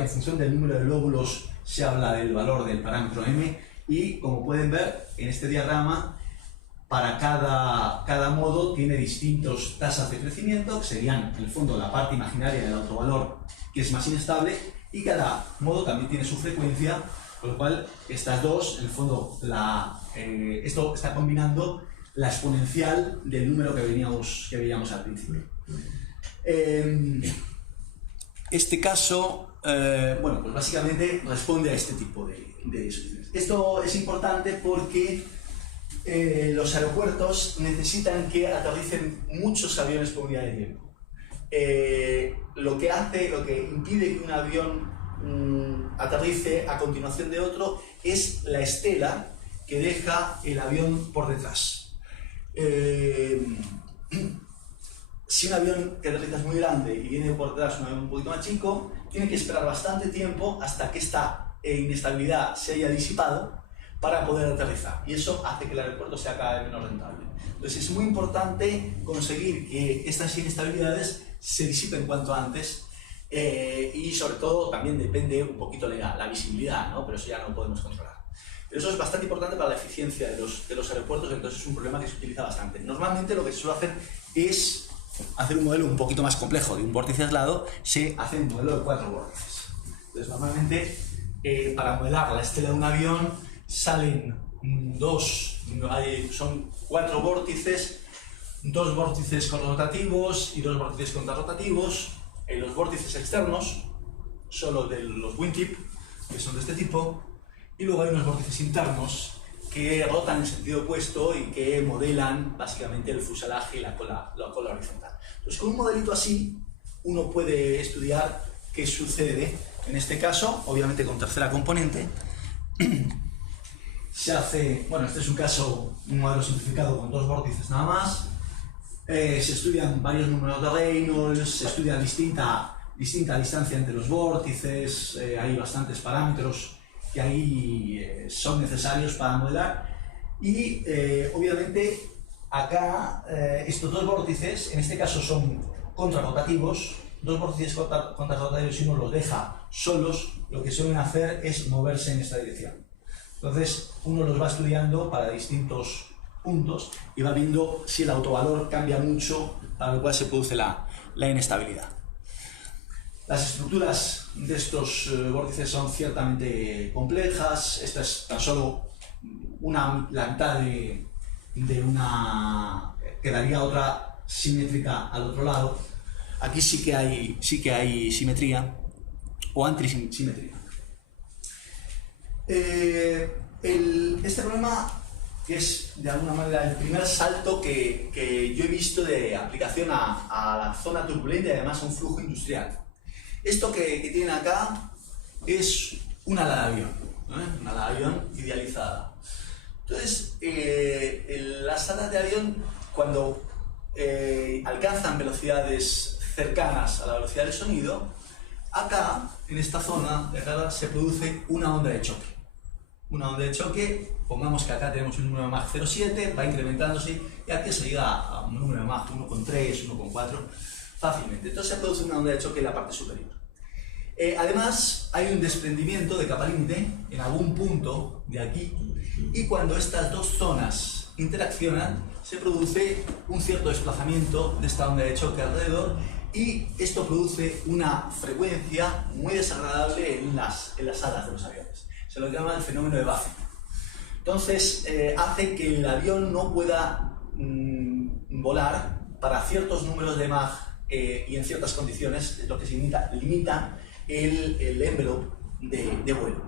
función del número de lóbulos se habla del valor del parámetro M, y como pueden ver en este diagrama, para cada modo tiene distintas tasas de crecimiento, que serían en el fondo la parte imaginaria del autovalor, que es más inestable, y cada modo también tiene su frecuencia, con lo cual estas dos, en el fondo, esto está combinando la exponencial del número que veíamos al principio. Este caso, bueno, pues básicamente responde a este tipo de soluciones. Esto es importante porque los aeropuertos necesitan que aterricen muchos aviones por unidad de tiempo. Lo que impide que un avión aterrice a continuación de otro es la estela que deja el avión por detrás. Si un avión que aterriza es muy grande y viene por detrás un avión un poquito más chico, tiene que esperar bastante tiempo hasta que esta inestabilidad se haya disipado para poder aterrizar, y eso hace que el aeropuerto sea cada vez menos rentable. Entonces es muy importante conseguir que estas inestabilidades se disipen cuanto antes, y sobre todo también depende un poquito de la visibilidad, ¿no? Pero eso ya no lo podemos controlar. Pero eso es bastante importante para la eficiencia de los aeropuertos, entonces es un problema que se utiliza bastante. Normalmente lo que se suele hacer es hacer un modelo un poquito más complejo de un vórtice aislado, se hace un modelo de 4 vórtices. Entonces normalmente para modelar la estela de un avión salen son 4 vórtices, 2 vórtices correlativos y 2 vórtices contrarrotativos. Los vórtices externos son los de los wingtip, que son de este tipo, y luego hay unos vórtices internos que rotan en sentido opuesto y que modelan básicamente el fuselaje y la cola horizontal. Entonces, con un modelito así, uno puede estudiar qué sucede. En este caso, obviamente con tercera componente, se hace, bueno, este es un modelo simplificado con 2 vórtices nada más. Se estudian varios números de Reynolds, se estudia distinta distancia entre los vórtices, hay bastantes parámetros que ahí son necesarios para modelar, y obviamente acá estos 2 vórtices, en este caso son contrarrotativos, 2 vórtices contrarrotativos, si uno los deja solos, lo que suelen hacer es moverse en esta dirección. Entonces uno los va estudiando para distintos puntos y va viendo si el autovalor cambia mucho, para lo cual se produce la inestabilidad. Las estructuras de estos vórtices son ciertamente complejas. Esta es tan solo la mitad de una, quedaría otra simétrica al otro lado. aquí sí que hay simetría o antisimetría. Este problema, que es de alguna manera el primer salto que yo he visto de aplicación a la zona turbulenta y además a un flujo industrial. Esto que tienen acá es un ala de avión, una ala de avión idealizada. Entonces, las alas de avión, cuando alcanzan velocidades cercanas a la velocidad del sonido, acá, en esta zona de acá, se produce una onda de choque. Una onda de choque, pongamos que acá tenemos un número de Mach 0,7, va incrementándose y aquí se llega a un número de Mach 1,3, 1,4 fácilmente. Entonces se produce una onda de choque en la parte superior. Además, hay un desprendimiento de capa límite en algún punto de aquí y cuando estas dos zonas interaccionan se produce un cierto desplazamiento de esta onda de choque alrededor y esto produce una frecuencia muy desagradable en las alas de los aviones. Se lo llama el fenómeno de Buffet. Entonces, hace que el avión no pueda volar para ciertos números de Mach y en ciertas condiciones, lo que limita el envelope de vuelo.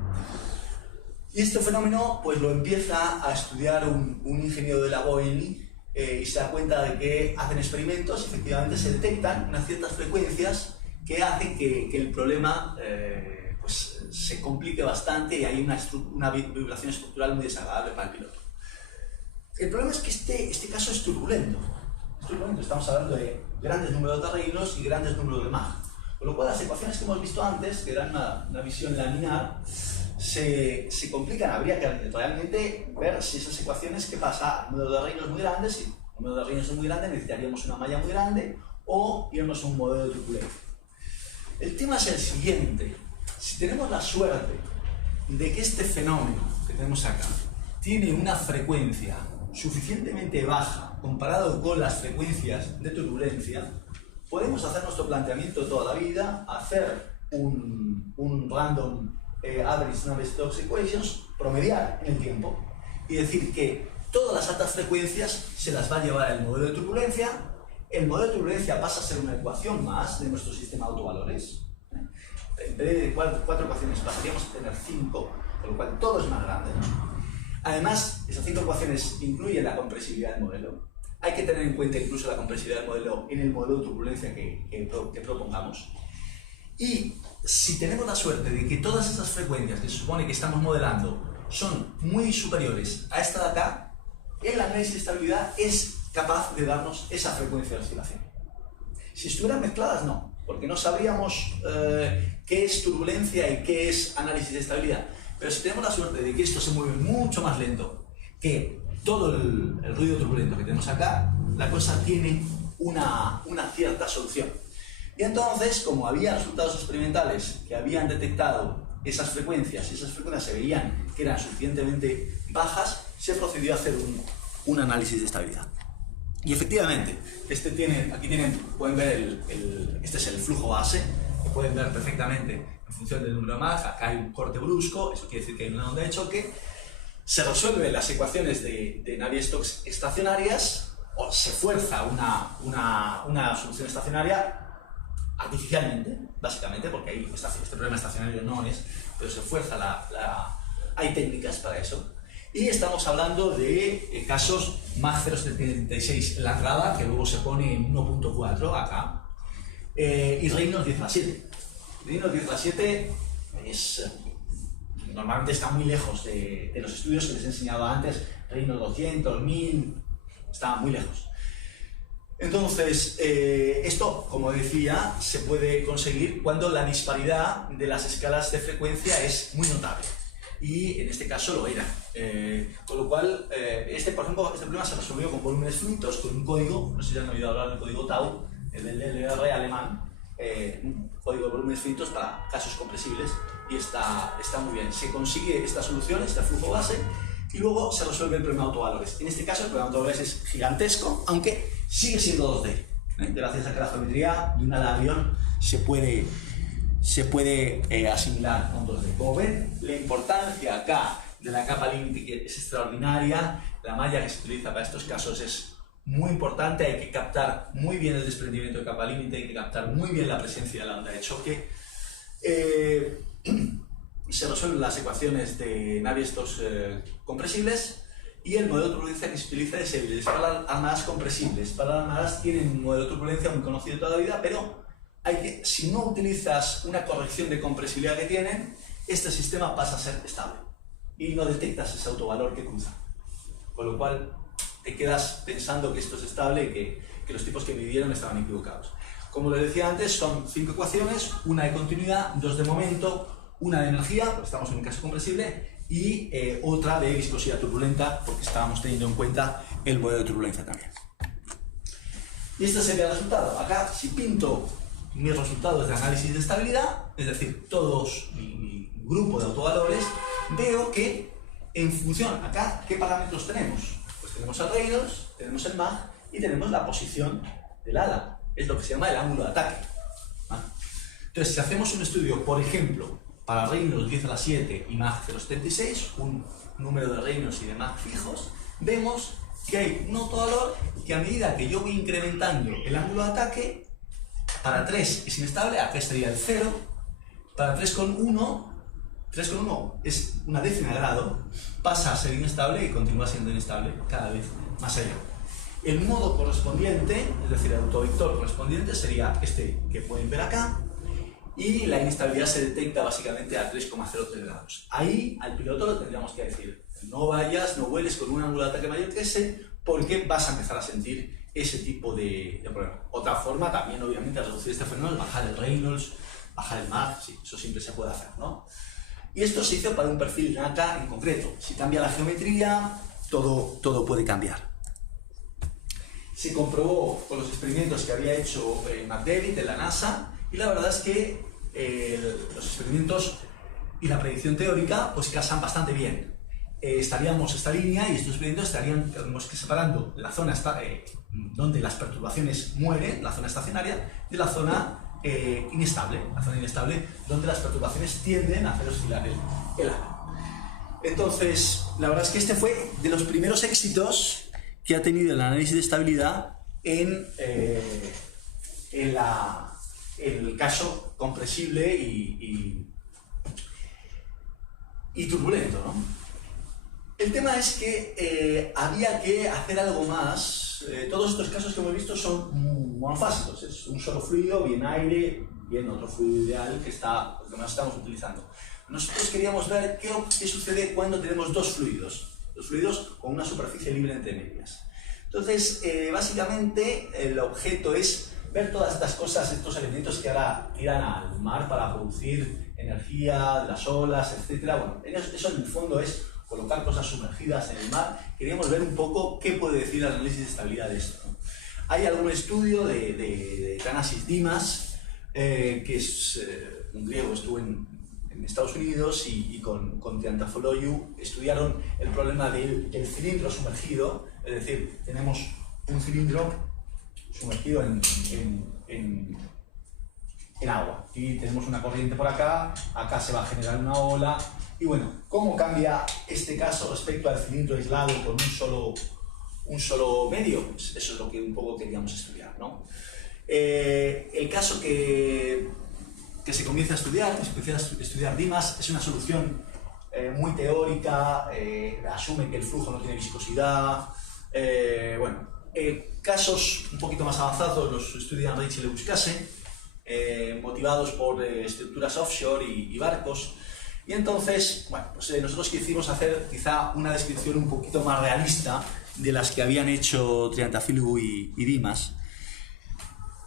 Y este fenómeno pues lo empieza a estudiar un ingeniero de la Boeing y se da cuenta de que hacen experimentos y efectivamente se detectan unas ciertas frecuencias que hacen que el problema pues, se complique bastante y hay una vibración estructural muy desagradable para el piloto. El problema es que este caso es turbulento. Estamos hablando de grandes números de reinos y grandes números de Mach. Con lo cual las ecuaciones que hemos visto antes, que eran una visión laminar, se complican. Habría que realmente ver si esas ecuaciones, qué pasa, número de reinos muy grandes, si el número de reinos es muy grande necesitaríamos una malla muy grande o irnos a un modelo de turbulencia. El tema es el siguiente: si tenemos la suerte de que este fenómeno que tenemos acá tiene una frecuencia suficientemente baja comparado con las frecuencias de turbulencia, podemos hacer nuestro planteamiento toda la vida, hacer un random average Navier-Stokes equations, promediar en el tiempo y decir que todas las altas frecuencias se las va a llevar el modelo de turbulencia. El modelo de turbulencia pasa a ser una ecuación más de nuestro sistema de autovalores. En vez de 4 ecuaciones pasaríamos a tener 5, con lo cual todo es más grande, ¿no? Además, esas 5 ecuaciones incluyen la compresibilidad del modelo. Hay que tener en cuenta incluso la compresibilidad del modelo en el modelo de turbulencia que propongamos. Y si tenemos la suerte de que todas esas frecuencias que se supone que estamos modelando son muy superiores a esta de acá, el análisis de estabilidad es capaz de darnos esa frecuencia de oscilación. Si estuvieran mezcladas, no, porque no sabríamos qué es turbulencia y qué es análisis de estabilidad. Pero si tenemos la suerte de que esto se mueve mucho más lento que todo el ruido turbulento que tenemos acá, la cosa tiene una cierta solución. Y entonces, como había resultados experimentales que habían detectado esas frecuencias, y esas frecuencias se veían que eran suficientemente bajas, se procedió a hacer un análisis de estabilidad. Y efectivamente, pueden ver este es el flujo base, que pueden ver perfectamente en función del número de Mach. Acá hay un corte brusco, eso quiere decir que hay una onda de choque. Se resuelven las ecuaciones de Navier-Stokes estacionarias, o se fuerza una solución estacionaria artificialmente, básicamente, porque ahí este problema estacionario no es, pero se fuerza hay técnicas para eso. Y estamos hablando de casos Mach 0,76 en la entrada, que luego se pone en 1.4 acá, y reinos 10/7. Reinos 10/7 normalmente está muy lejos de los estudios que les he enseñado antes. Reinos 200, 1000, está muy lejos. Entonces, esto, como decía, se puede conseguir cuando la disparidad de las escalas de frecuencia es muy notable. Y en este caso lo era. Con lo cual, por ejemplo, este problema se resolvió con volúmenes finitos, con un código, no sé si han oído hablar del código Tau, el del DLR alemán, un código de volúmenes finitos para casos compresibles, y está muy bien. Se consigue esta solución, este flujo base, y luego se resuelve el problema de autovalores. En este caso, el problema de autovalores es gigantesco, aunque sigue siendo 2D. Gracias a que la geometría de un ala de avión se puede asimilar a un 2D. Como ven, la importancia acá de la capa límite es extraordinaria. La malla que se utiliza para estos casos es muy importante, hay que captar muy bien el desprendimiento de capa límite, hay que captar muy bien la presencia de la onda de choque. Se resuelven las ecuaciones de Navier-Stokes compresibles, y el modelo de turbulencia que se utiliza es el de espadas armadas compresibles. Espadas armadas tienen un modelo de turbulencia muy conocido de toda la vida, pero si no utilizas una corrección de compresibilidad que tienen, este sistema pasa a ser estable y no detectas ese autovalor que cruza. Con lo cual te quedas pensando que esto es estable y que los tipos que midieron estaban equivocados. Como les decía antes, son 5 ecuaciones, una de continuidad, 2 de momento, una de energía, porque estamos en un caso compresible, y otra de viscosidad turbulenta, porque estábamos teniendo en cuenta el modelo de turbulencia también. Y este sería el resultado. Acá, si pinto mis resultados de análisis de estabilidad, es decir, todos mi grupo de autovalores, veo que en función, acá, ¿qué parámetros tenemos? Pues tenemos el Reynolds, tenemos el MAG y tenemos la posición del ala. Es lo que se llama el ángulo de ataque. ¿Vale? Entonces, si hacemos un estudio, por ejemplo, para Reynolds 10 a la 7 y MAG 0,76, un número de Reynolds y de MAG fijos, vemos que hay un autovalor que a medida que yo voy incrementando el ángulo de ataque, para 3 es inestable, acá estaría el 0, para 3,1 es una décima de grado, pasa a ser inestable y continúa siendo inestable cada vez más allá. El modo correspondiente, es decir, el autovector correspondiente sería este que pueden ver acá, y la inestabilidad se detecta básicamente a 3,03 grados. Ahí al piloto lo tendríamos que decir, no vayas, no vueles con un ángulo de ataque mayor que ese, porque vas a empezar a sentir ese tipo de problema. Otra forma también, obviamente, de reducir este fenómeno es bajar el Reynolds, bajar el MAG, sí, eso siempre se puede hacer, ¿no? Y esto se hizo para un perfil NACA en concreto. Si cambia la geometría, todo puede cambiar. Se comprobó con los experimentos que había hecho McDavid de la NASA, y la verdad es que los experimentos y la predicción teórica pues casan bastante bien. Estaríamos esta línea y estos experimentos estarían separando la zona donde las perturbaciones mueren, la zona estacionaria, de la zona inestable, donde las perturbaciones tienden a hacer oscilar el ala. Entonces, la verdad es que este fue de los primeros éxitos que ha tenido el análisis de estabilidad en el caso compresible y turbulento, ¿no? El tema es que había que hacer algo más. Todos estos casos que hemos visto son monofásicos, es un solo fluido, bien aire, bien otro fluido ideal que más estamos utilizando. Nosotros queríamos ver qué sucede cuando tenemos dos fluidos con una superficie libre entre medias. Entonces, básicamente, el objeto es ver todas estas cosas, estos elementos que ahora tiran al mar para producir energía, las olas, etc. Bueno, eso en el fondo es colocar cosas sumergidas en el mar. Queríamos ver un poco qué puede decir el análisis de estabilidad de esto, ¿no? Hay algún estudio de Thanasis Dimas, que es un griego, estuvo en Estados Unidos y con Triantafyllogiou estudiaron el problema del cilindro sumergido, es decir, tenemos un cilindro sumergido en agua y tenemos una corriente por acá se va a generar una ola y bueno, ¿cómo cambia este caso respecto al cilindro aislado con un solo medio? Pues eso es lo que un poco queríamos estudiar, ¿no? El caso que se comienza a estudiar Dimas es una solución muy teórica, asume que el flujo no tiene viscosidad, casos un poquito más avanzados los estudian Rachel y Buscase, motivados por estructuras offshore y barcos. Y entonces, nosotros quisimos hacer quizá una descripción un poquito más realista de las que habían hecho Triantafyllogiou y Dimas.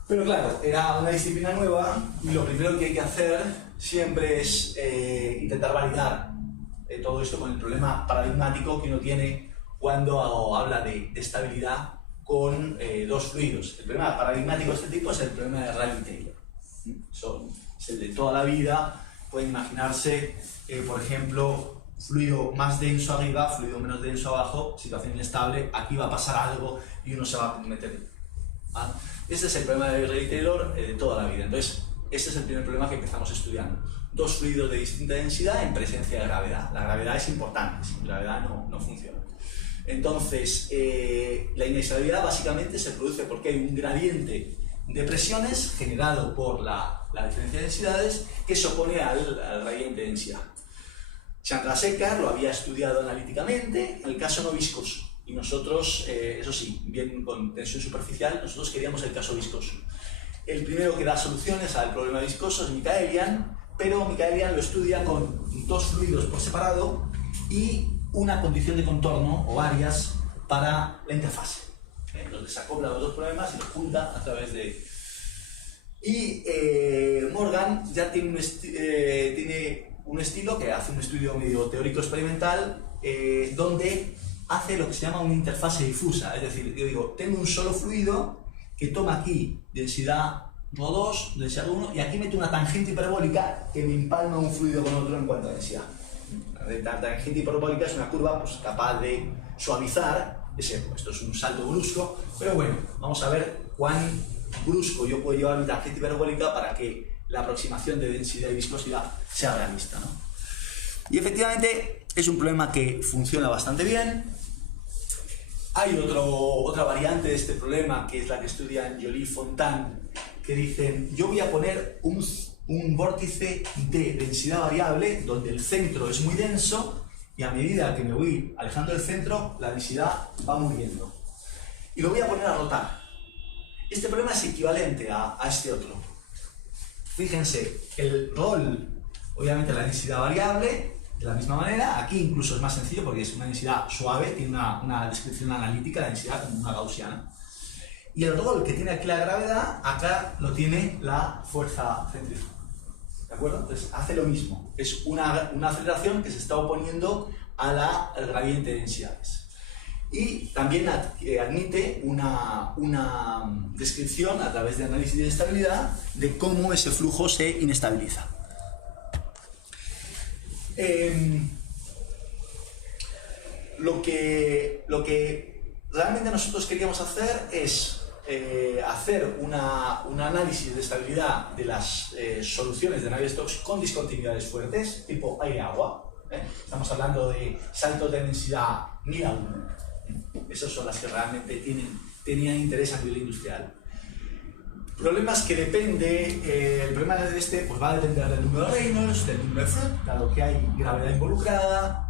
Pero claro, era una disciplina nueva y lo primero que hay que hacer siempre es intentar validar todo esto con el problema paradigmático que uno tiene cuando habla de estabilidad con dos fluidos. El problema paradigmático de este tipo es el problema de Rayleigh-Taylor. Es el de toda la vida. Pueden imaginarse, por ejemplo, fluido más denso arriba, fluido menos denso abajo, situación inestable, aquí va a pasar algo y uno se va a meter. ¿Vale? Este es el problema de Rayleigh-Taylor de toda la vida. Entonces, este es el primer problema que empezamos estudiando. Dos fluidos de distinta densidad en presencia de gravedad. La gravedad es importante, sin gravedad no funciona. Entonces, la inestabilidad básicamente se produce porque hay un gradiente de presiones generado por la diferencia de densidades que se opone al gradiente de densidad. Chandrasekhar lo había estudiado analíticamente en el caso no viscoso. Y nosotros, eso sí, bien con tensión superficial, nosotros queríamos el caso viscoso. El primero que da soluciones al problema viscoso es Mikaelian, pero Mikaelian lo estudia con dos fluidos por separado y una condición de contorno o varias para la interfase. Entonces acopla los dos problemas y los junta a través de... Y Morgan ya tiene un estilo que hace un estudio medio teórico experimental donde hace lo que se llama una interfase difusa. Es decir, yo digo, tengo un solo fluido que toma aquí densidad ρ2, densidad 1 y aquí meto una tangente hiperbólica que me empalma un fluido con otro en cuanto a densidad. La tangente hiperbólica es una curva pues, capaz de suavizar esto es un salto brusco, pero bueno, vamos a ver cuán brusco yo puedo llevar mi tangente hiperbólica para que la aproximación de densidad y viscosidad sea realista, ¿no? Y efectivamente es un problema que funciona bastante bien. Hay otra variante de este problema que es la que estudian Joly-Fontaine, que dicen yo voy a poner un vórtice de densidad variable donde el centro es muy denso y a medida que me voy alejando del centro la densidad va muriendo y lo voy a poner a rotar. Este problema es equivalente a este otro. Fíjense, el rol, obviamente la densidad variable de la misma manera, aquí incluso es más sencillo porque es una densidad suave, tiene una descripción analítica de densidad como una gaussiana. Y el rol que tiene aquí la gravedad, acá lo tiene la fuerza centrífuga. ¿De acuerdo? Entonces hace lo mismo. Es una aceleración que se está oponiendo al gradiente de densidades. Y también admite una descripción a través de análisis de estabilidad de cómo ese flujo se inestabiliza. Lo que realmente nosotros queríamos hacer es hacer un análisis de estabilidad de las soluciones de Navier-Stokes con discontinuidades fuertes, tipo aire-agua. Estamos hablando de saltos de densidad 1000 a 1. Esas son las que realmente tenían interés a nivel industrial. Problemas que depende, el problema de este pues va a depender del número de Reynolds, del número de Freud, dado que hay gravedad involucrada,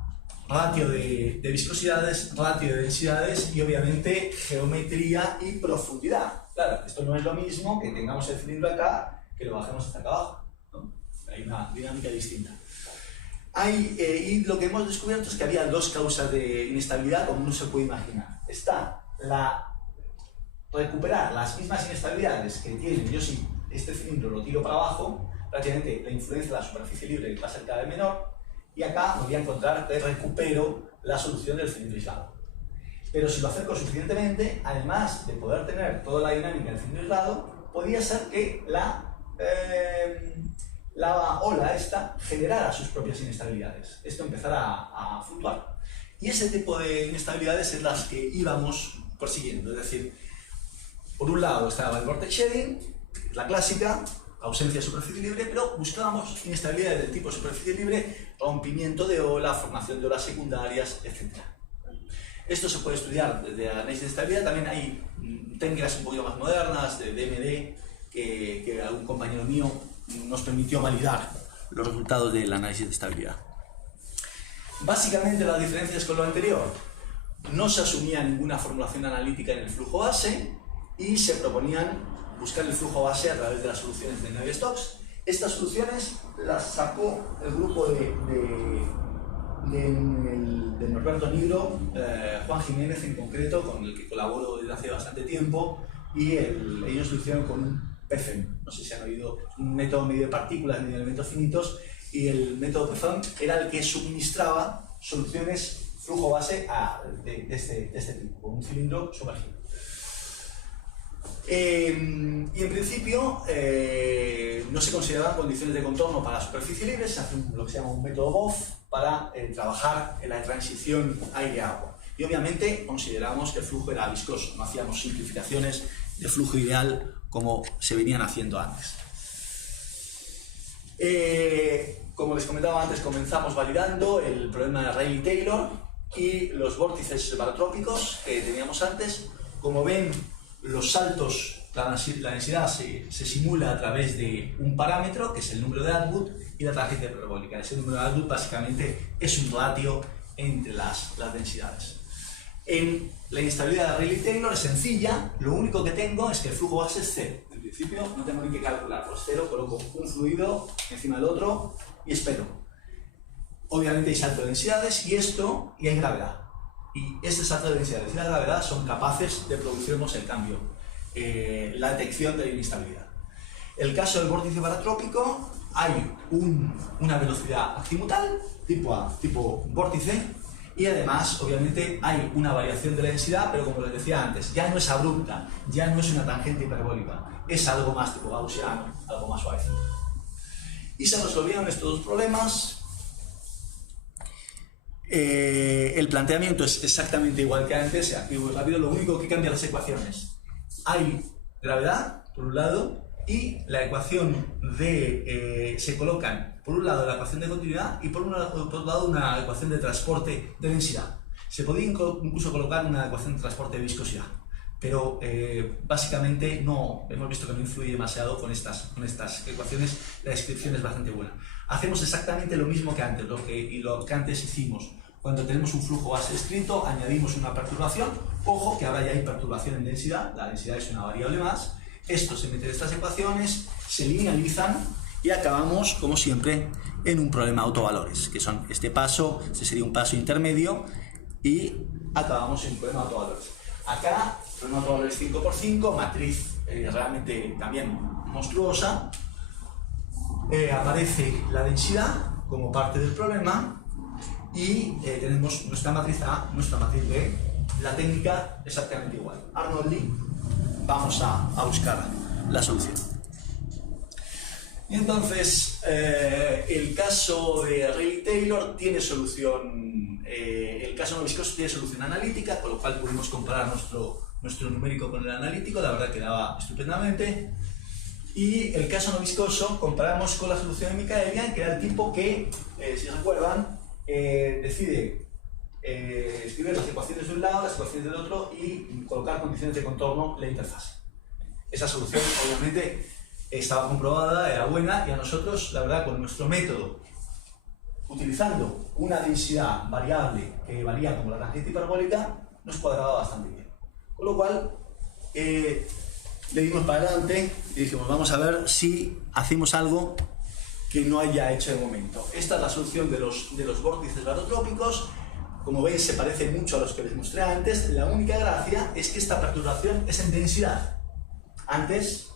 ratio de viscosidades, ratio de densidades y obviamente geometría y profundidad. Claro, esto no es lo mismo que tengamos el cilindro acá que lo bajemos hasta acá abajo, ¿no? Hay una dinámica distinta. Y lo que hemos descubierto es que había dos causas de inestabilidad como uno se puede imaginar. Está recuperar las mismas inestabilidades que tiene, yo si este cilindro lo tiro para abajo, prácticamente la influencia de la superficie libre va a ser cada vez menor y acá me voy a encontrar que recupero la solución del cilindro aislado. Pero si lo acerco suficientemente, además de poder tener toda la dinámica del cilindro aislado, podría ser que la ola esta generara sus propias inestabilidades. Esto empezara a fluctuar. Y ese tipo de inestabilidades es las que íbamos persiguiendo. Es decir, por un lado estaba el vortex shedding, la clásica, ausencia de superficie libre, pero buscábamos inestabilidades del tipo superficie libre, rompimiento de ola, formación de olas secundarias, etc. Esto se puede estudiar desde análisis de estabilidad. También hay técnicas un poquito más modernas de DMD que algún compañero mío nos permitió validar los resultados del análisis de estabilidad. Básicamente las diferencias con lo anterior, no se asumía ninguna formulación analítica en el flujo base y se proponían buscar el flujo base a través de las soluciones de Navier-Stokes. Estas soluciones las sacó el grupo de Norberto Nigro, Juan Jiménez en concreto, con el que colaboro desde hace bastante tiempo, y ellos lo hicieron con un PFEM. No sé si han oído, un método medio de partículas, medio de elementos finitos, y el método PFEM era el que suministraba soluciones flujo base de este tipo, con un cilindro sumergido. Y en principio no se consideraban condiciones de contorno para la superficie libre, se hace lo que se llama un método BOF para trabajar en la transición aire-agua. Y obviamente consideramos que el flujo era viscoso, no hacíamos simplificaciones de flujo ideal como se venían haciendo antes. Como les comentaba antes, comenzamos validando el problema de Rayleigh-Taylor y los vórtices barotrópicos que teníamos antes. Como ven, los saltos, la densidad se simula a través de un parámetro, que es el número de Atwood, y la tangente hiperbólica. Ese número de Atwood básicamente es un ratio entre las densidades. En la inestabilidad de Rayleigh-Taylor es sencilla, lo único que tengo es que el flujo base es cero. En principio no tengo ni que calcularlo, es cero, coloco un fluido encima del otro y espero. Obviamente hay salto de densidades y hay gravedad. Y este salto de densidades y la gravedad son capaces de producirnos el cambio, la detección de la inestabilidad. El caso del vórtice barotrópico, hay una velocidad azimutal, tipo vórtice, y además, obviamente, hay una variación de la densidad, pero como les decía antes, ya no es abrupta, ya no es una tangente hiperbólica, es algo más tipo gaussiano, algo más suave. Y se resolvieron estos dos problemas. El planteamiento es exactamente igual que antes, aquí muy rápido, lo único que cambia las ecuaciones. Hay gravedad, por un lado, y la ecuación se colocan por un lado la ecuación de continuidad y por otro lado una ecuación de transporte de densidad. Se podía incluso colocar una ecuación de transporte de viscosidad, pero básicamente no, hemos visto que no influye demasiado con estas ecuaciones. La descripción es bastante buena. Hacemos exactamente lo mismo que antes, lo que antes hicimos. Cuando tenemos un flujo base estricto, añadimos una perturbación. Ojo que ahora ya hay perturbación en densidad, la densidad es una variable más. Esto se mete en estas ecuaciones, se linealizan y acabamos, como siempre, en un problema de autovalores, que son este paso, este sería un paso intermedio, y acabamos en un problema de autovalores. Acá, problema de autovalores 5×5, matriz realmente también monstruosa, aparece la densidad como parte del problema, y tenemos nuestra matriz A, nuestra matriz B, la técnica exactamente igual. Arnoldi, vamos a buscar la solución. Y entonces, el caso de Rayleigh-Taylor tiene solución, el caso no viscoso tiene solución analítica, con lo cual pudimos comparar nuestro numérico con el analítico, la verdad que daba estupendamente. Y el caso no viscoso comparamos con la solución de Michaelian, que era el tipo que, si recuerdan, decide escribir las ecuaciones de un lado, las ecuaciones del otro y colocar condiciones de contorno en la interfaz. Esa solución obviamente estaba comprobada, era buena, y a nosotros, la verdad, con nuestro método, utilizando una densidad variable que varía como la tangente hiperbólica, nos cuadraba bastante bien. Con lo cual, le dimos para adelante y dijimos, vamos a ver si hacemos algo que no haya hecho de momento. Esta es la solución de los vórtices barotrópicos. Como veis, se parece mucho a los que les mostré antes. La única gracia es que esta perturbación es en densidad. Antes,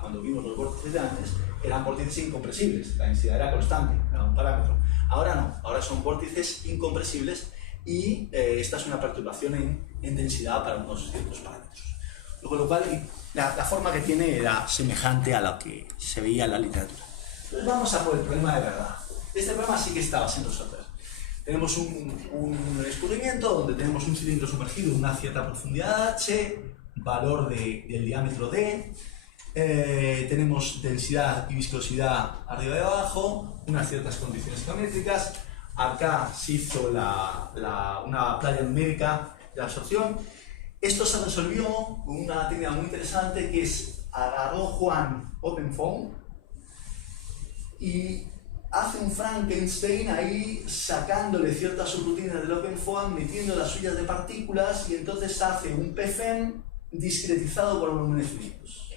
cuando vimos los vórtices de antes, eran vórtices incompresibles. La densidad era constante, era un parámetro. Ahora no, ahora son vórtices incompresibles y esta es una perturbación en densidad para unos ciertos parámetros. Con lo cual, la forma que tiene era semejante a la que se veía en la literatura. Entonces vamos a por el problema de verdad. Este problema sí que estaba sin resolver. Tenemos un escurrimiento donde tenemos un cilindro sumergido en una cierta profundidad h, valor del diámetro d, tenemos densidad y viscosidad arriba y abajo, unas ciertas condiciones geométricas. Acá se hizo una playa numérica de absorción. Esto se resolvió con una técnica muy interesante que es agarró Juan OpenFOAM y hace un Frankenstein ahí sacándole ciertas subrutinas del OpenFOAM, metiendo las suyas de partículas, y entonces hace un PFM discretizado por volúmenes finitos.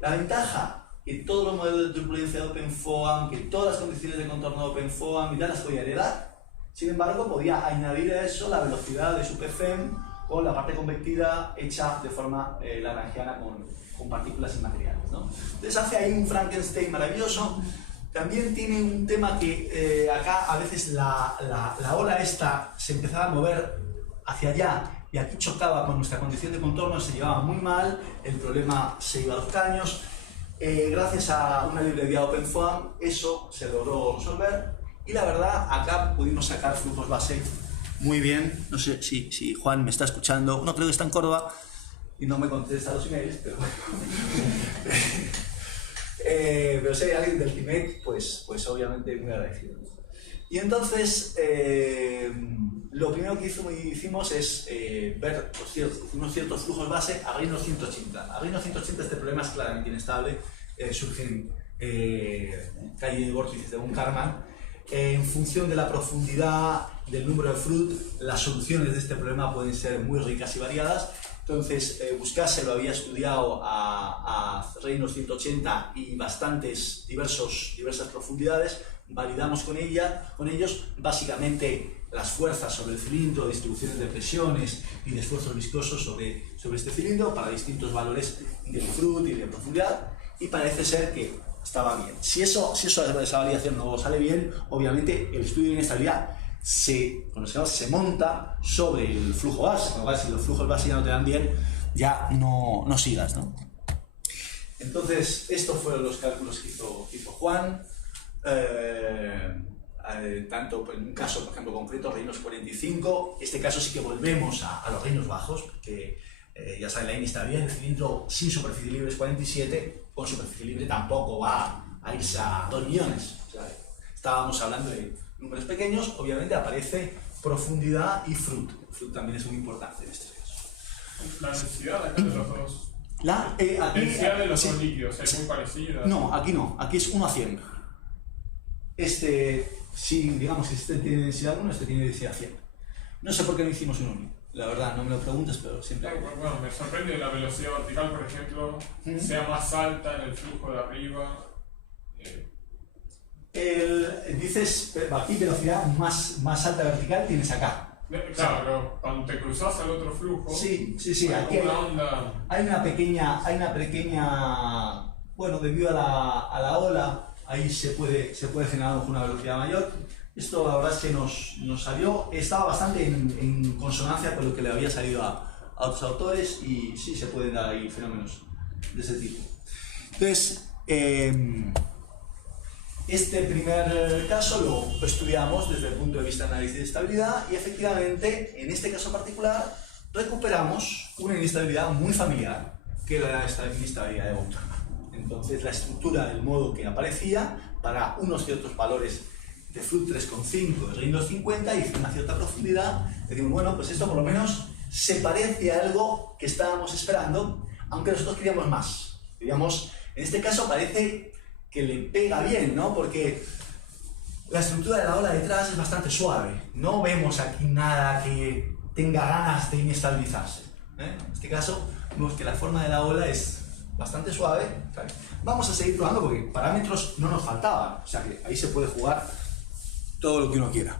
La ventaja, que todos los modelos de turbulencia de OpenFOAM, que todas las condiciones de contorno de OpenFOAM y tal las podía heredar. Sin embargo, podía añadir a eso la velocidad de su PFM con la parte convectiva hecha de forma lagrangiana con partículas y materiales, ¿no? Entonces hace ahí un Frankenstein maravilloso. También tiene un tema que acá a veces la ola esta se empezaba a mover hacia allá y aquí chocaba con nuestra condición de contorno, se llevaba muy mal, el problema se iba a los caños. Gracias a una librería OpenFOAM eso se logró resolver y la verdad acá pudimos sacar flujos base muy bien. No sé si Juan me está escuchando, no creo que está en Córdoba y no me contesta los emails, pero bueno. Pero si hay alguien del CIMEC, pues obviamente muy agradecido. Y entonces, lo primero primero que hicimos es ver unos ciertos flujos base a reinos 180. A reinos 180 este problema es claramente inestable, surgen calle de vórtices de von Karman. En función de la profundidad del número de Fruit, las soluciones de este problema pueden ser muy ricas y variadas. Entonces, Buscase lo había estudiado a reinos 180 y diversas profundidades. Validamos con ellos básicamente las fuerzas sobre el cilindro, distribuciones de presiones y de esfuerzos viscosos sobre este cilindro para distintos valores de Fruit y de profundidad, y parece ser que estaba bien. Si esa validación no sale bien, obviamente el estudio de inestabilidad se monta sobre el flujo base, con lo cual si los flujos base ya no te dan bien, ya no sigas, ¿no? Entonces, estos fueron los cálculos que hizo Juan, tanto en un caso, por ejemplo, concreto, reinos 45, este caso sí que volvemos a los reinos bajos, porque ya saben, la inestabilidad del cilindro sin superficie libre es 47, con superficie libre tampoco va a irse a 2 millones. O sea, estábamos hablando de números pequeños, obviamente aparece profundidad y Fruit. Fruit también es muy importante en este caso. La densidad acá de los dos. La densidad de los dos líquidos es muy parecida. No, aquí es 1 a 100. Digamos que este tiene densidad 1, este tiene densidad 100. No sé por qué no hicimos un único. La verdad, no me lo preguntes, pero siempre... Bueno, me sorprende que la velocidad vertical, por ejemplo, sea más alta en el flujo de arriba. Dices, aquí velocidad más alta vertical tienes acá. Claro, pero cuando te cruzas al otro flujo... Sí, aquí hay una pequeña... Bueno, debido a la ola, ahí se puede generar una velocidad mayor. Esto la verdad es que nos salió, estaba bastante en consonancia con lo que le había salido a otros autores, y sí se pueden dar ahí fenómenos de ese tipo. Entonces, este primer caso lo estudiamos desde el punto de vista de análisis de estabilidad, y efectivamente, en este caso particular, recuperamos una inestabilidad muy familiar, que era la inestabilidad de von Karman. Entonces, la estructura del modo que aparecía para unos ciertos valores de Fruit 3,5 de reinos 50 y una cierta profundidad, decimos, bueno, pues esto por lo menos se parece a algo que estábamos esperando, aunque nosotros queríamos más. Queríamos, en este caso parece que le pega bien, ¿no? Porque la estructura de la ola detrás es bastante suave. No vemos aquí nada que tenga ganas de inestabilizarse. En este caso, vemos que la forma de la ola es bastante suave. Vamos a seguir probando porque parámetros no nos faltaban. O sea que ahí se puede jugar todo lo que uno quiera.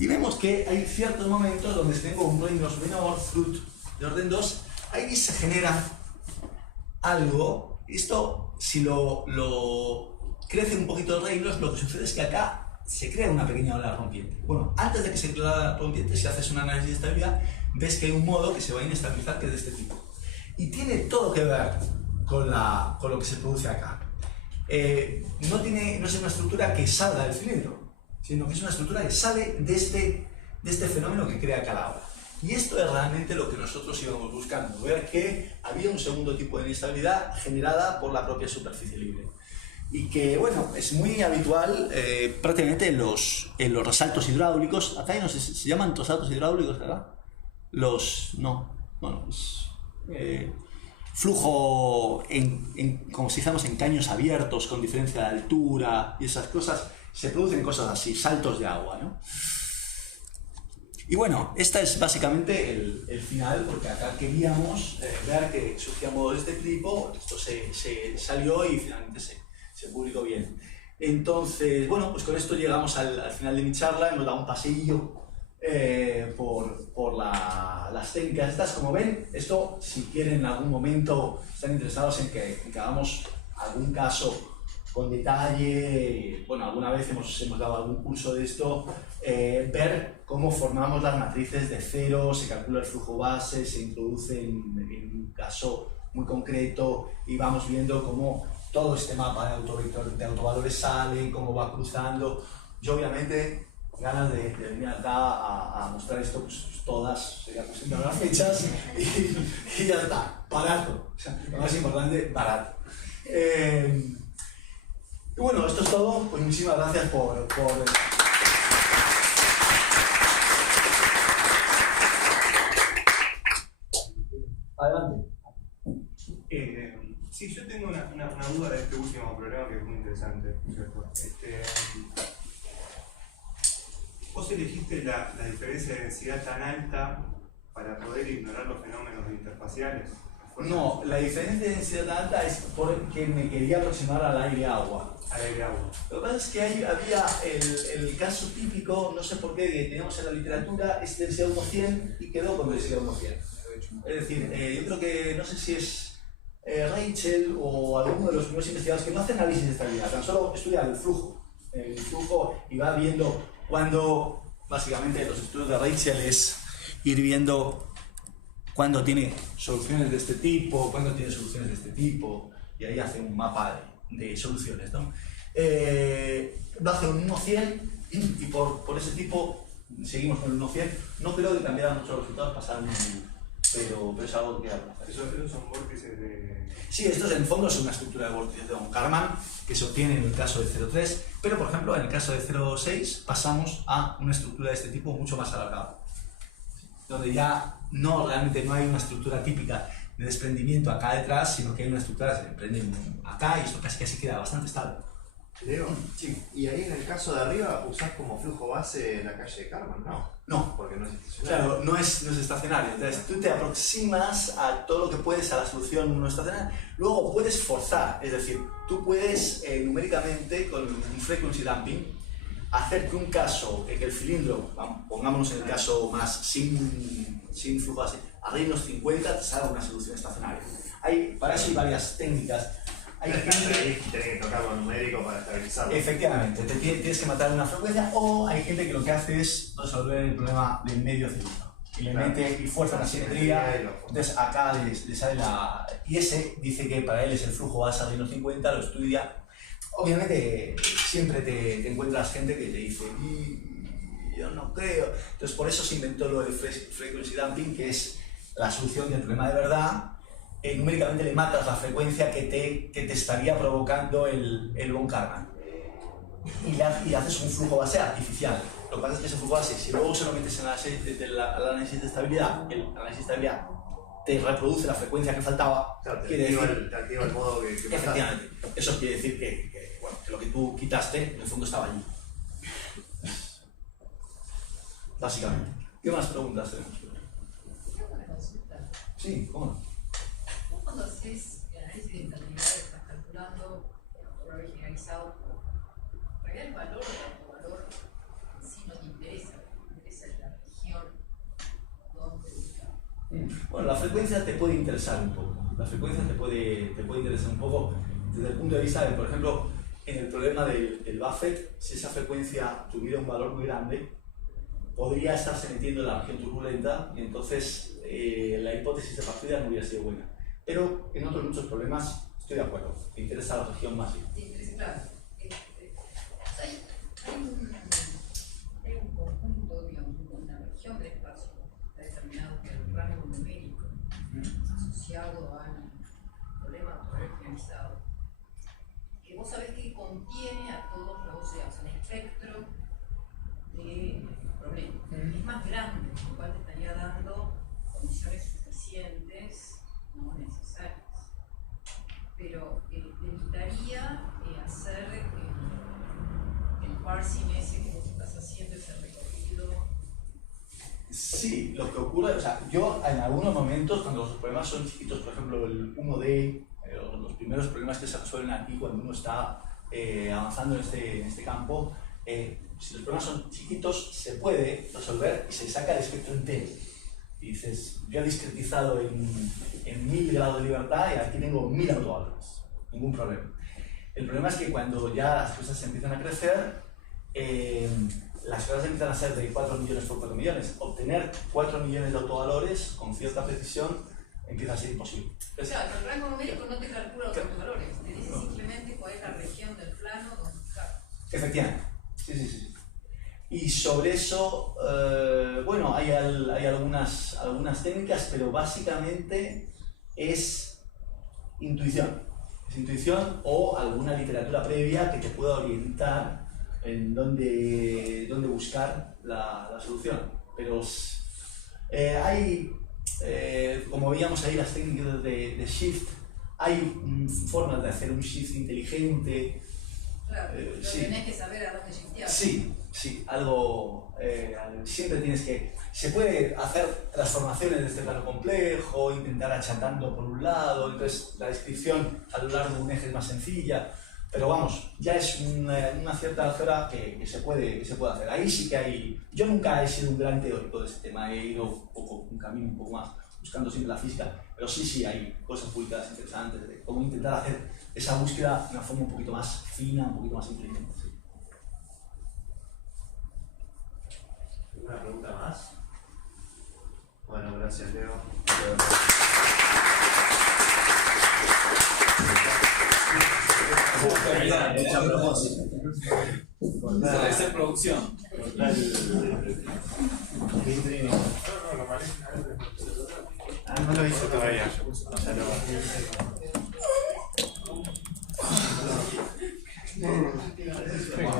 Y vemos que hay ciertos momentos donde tengo un reinos menor, Fruit de orden 2, ahí se genera algo. Esto, si lo crece un poquito el reinos, lo que sucede es que acá se crea una pequeña ola rompiente. Bueno, antes de que se cree la ola rompiente, si haces un análisis de estabilidad, ves que hay un modo que se va a inestabilizar que es de este tipo. Y tiene todo que ver con lo que se produce acá. No es una estructura que salga del cilindro, sino que es una estructura que sale de este fenómeno que crea acá la ola. Y esto es realmente lo que nosotros íbamos buscando, ver que había un segundo tipo de inestabilidad generada por la propia superficie libre. Y que, bueno, es muy habitual prácticamente en los resaltos hidráulicos. Acá no sé, se llaman resaltos hidráulicos, ¿verdad? Flujo, como si dijéramos, en caños abiertos con diferencia de altura y esas cosas, se producen cosas así, saltos de agua, ¿no? Y bueno, esta es básicamente el final, porque acá queríamos ver que surgía modo de este tipo. Esto se salió y finalmente se publicó bien. Entonces, bueno, pues con esto llegamos al final de mi charla. Hemos dado un paseillo por las técnicas estas. Como ven, esto, si quieren en algún momento, están interesados en que hagamos algún caso con detalle, bueno, alguna vez hemos dado algún curso de esto, ver cómo formamos las matrices de cero, se calcula el flujo base, se introduce en un caso muy concreto y vamos viendo cómo todo este mapa de autovalores sale, cómo va cruzando. Yo obviamente ganas de venir acá a mostrar esto, pues todas, sería presentar las fechas y ya está, barato, o sea, lo más importante, barato. Y bueno, esto es todo, pues muchísimas gracias por una duda de este último problema que es muy interesante, ¿cierto? Vos elegiste la diferencia de densidad tan alta para poder ignorar los fenómenos interfaciales. No, la diferencia de densidad tan alta es porque me quería aproximar al aire-agua. Al aire-agua. Lo que pasa es que ahí había el caso típico, no sé por qué, que teníamos en la literatura, es densidad 100 y quedó con densidad 100. Es decir, yo creo que, no sé si es Rachel o alguno de los primeros investigadores que no hacen análisis de estabilidad, tan solo estudia el flujo y va viendo cuando, básicamente, los estudios de Rachel es ir viendo cuando tiene soluciones de este tipo, cuando tiene soluciones de este tipo, y ahí hace un mapa de soluciones, ¿no? Lo hace un 1-100 y por ese tipo seguimos con el 1-100. No creo que cambiara mucho los resultados, pasaron, pero es algo que hacer. ¿Esos son vórtices de...? Sí, estos en fondo son una estructura de vórtices de von Karman que se obtiene en el caso de 0,3, pero por ejemplo en el caso de 0,6 pasamos a una estructura de este tipo mucho más alargada, donde ya realmente no hay una estructura típica de desprendimiento acá detrás, sino que hay una estructura que se desprende acá y esto casi queda bastante estable. Leo, sí. Y ahí en el caso de arriba usás como flujo base la calle de Karman, ¿no? No, porque no es estacionario. Claro, no es estacionario. Entonces tú te aproximas a todo lo que puedes a la solución no estacionaria. Luego puedes forzar, es decir, tú puedes numéricamente con un frequency damping hacer que un caso, que el cilindro, pongámonos en el caso más sin flujo base, a reinos 50 te salga una solución estacionaria. Para eso hay varias técnicas. Hay gente que tiene que tocarlo numérico para estabilizarlo. Efectivamente, tienes que matar una frecuencia, o hay gente que lo que hace es resolver el problema del medio cilindro y le mete y fuerza la simetría. Entonces acá le sale la... Y ese dice que para él es el flujo base a reinos 50, lo estudia. Obviamente siempre te encuentras gente que te dice yo no creo. Entonces por eso se inventó lo del frequency damping, que es la solución del problema de verdad. Numéricamente le matas la frecuencia que te estaría provocando el von Karman y haces un flujo base artificial. Lo que pasa es que ese flujo base, si luego se lo metes en el análisis de estabilidad, el análisis de estabilidad te reproduce la frecuencia que faltaba. Claro, te quiere activa el modo que efectivamente, eso quiere decir que lo que tú quitaste en el fondo estaba allí. Básicamente. ¿Qué más preguntas tenemos? Sí, ¿cómo no? Cuando haces el análisis de estabilidad, estás calculando el valor generalizado, en realidad el valor o el valor en sí no te interesa, te interesa la región donde buscar. Bueno, la frecuencia te puede interesar un poco. La frecuencia te puede interesar un poco desde el punto de vista de, por ejemplo, en el problema del Buffett, si esa frecuencia tuviera un valor muy grande, podría estarse metiendo en la región turbulenta y entonces la hipótesis de partida no hubiera sido buena. Pero en otros muchos problemas estoy de acuerdo, me interesa la región más bien. Te interesa, claro. Hay un conjunto, digamos, una región del espacio que está determinado por el rango numérico asociado al problema de poder generalizado, que vos sabés que contiene a todos los, digamos, el espectro de problemas. Es más grande, lo cual te estaría dando condiciones suficientes, no necesarias. Pero te evitaría hacer el parsing ese que vos estás haciendo, ese recorrido. Sí, lo que ocurre, o sea, yo en algunos momentos, cuando los problemas son chiquitos, por ejemplo el 1D, los primeros problemas que se resuelven aquí cuando uno está avanzando en este campo, si los problemas son chiquitos, se puede resolver y se saca el espectro entero. Y dices, yo he discretizado en 1000 grados de libertad y aquí tengo 1000 autovalores, ningún problema. El problema es que cuando ya las cosas empiezan a crecer, las cosas empiezan a ser de 4 millones por 4 millones. Obtener 4 millones de autovalores con cierta precisión empieza a ser imposible. Entonces, Claro, el rango numérico no te calcula los autovalores, te dice simplemente cuál es la región del plano donde buscar. efectivamente, sí. Y sobre eso, bueno, hay algunas técnicas, pero básicamente es intuición. Es intuición o alguna literatura previa que te pueda orientar en dónde buscar la solución. Pero hay, como veíamos ahí, las técnicas de shift hay formas de hacer un shift inteligente. Claro, pero Sí. tenés que saber a dónde shiftear. Sí, algo. Siempre tienes que. Se puede hacer transformaciones de este plano complejo, intentar achatando por un lado, entonces la descripción a lo largo de un eje es más sencilla, pero vamos, ya es una cierta altura que se puede hacer. Ahí sí que hay. Yo nunca he sido un gran teórico de este tema, he ido un camino un poco más buscando siempre la física, pero sí hay cosas publicadas interesantes de cómo intentar hacer esa búsqueda de una forma un poquito más fina, un poquito más inteligente. Sí. ¿Alguna pregunta más? Bueno, gracias, Leo. Hecha a propósito. Esa es producción. No lo hice todavía. Ya lo...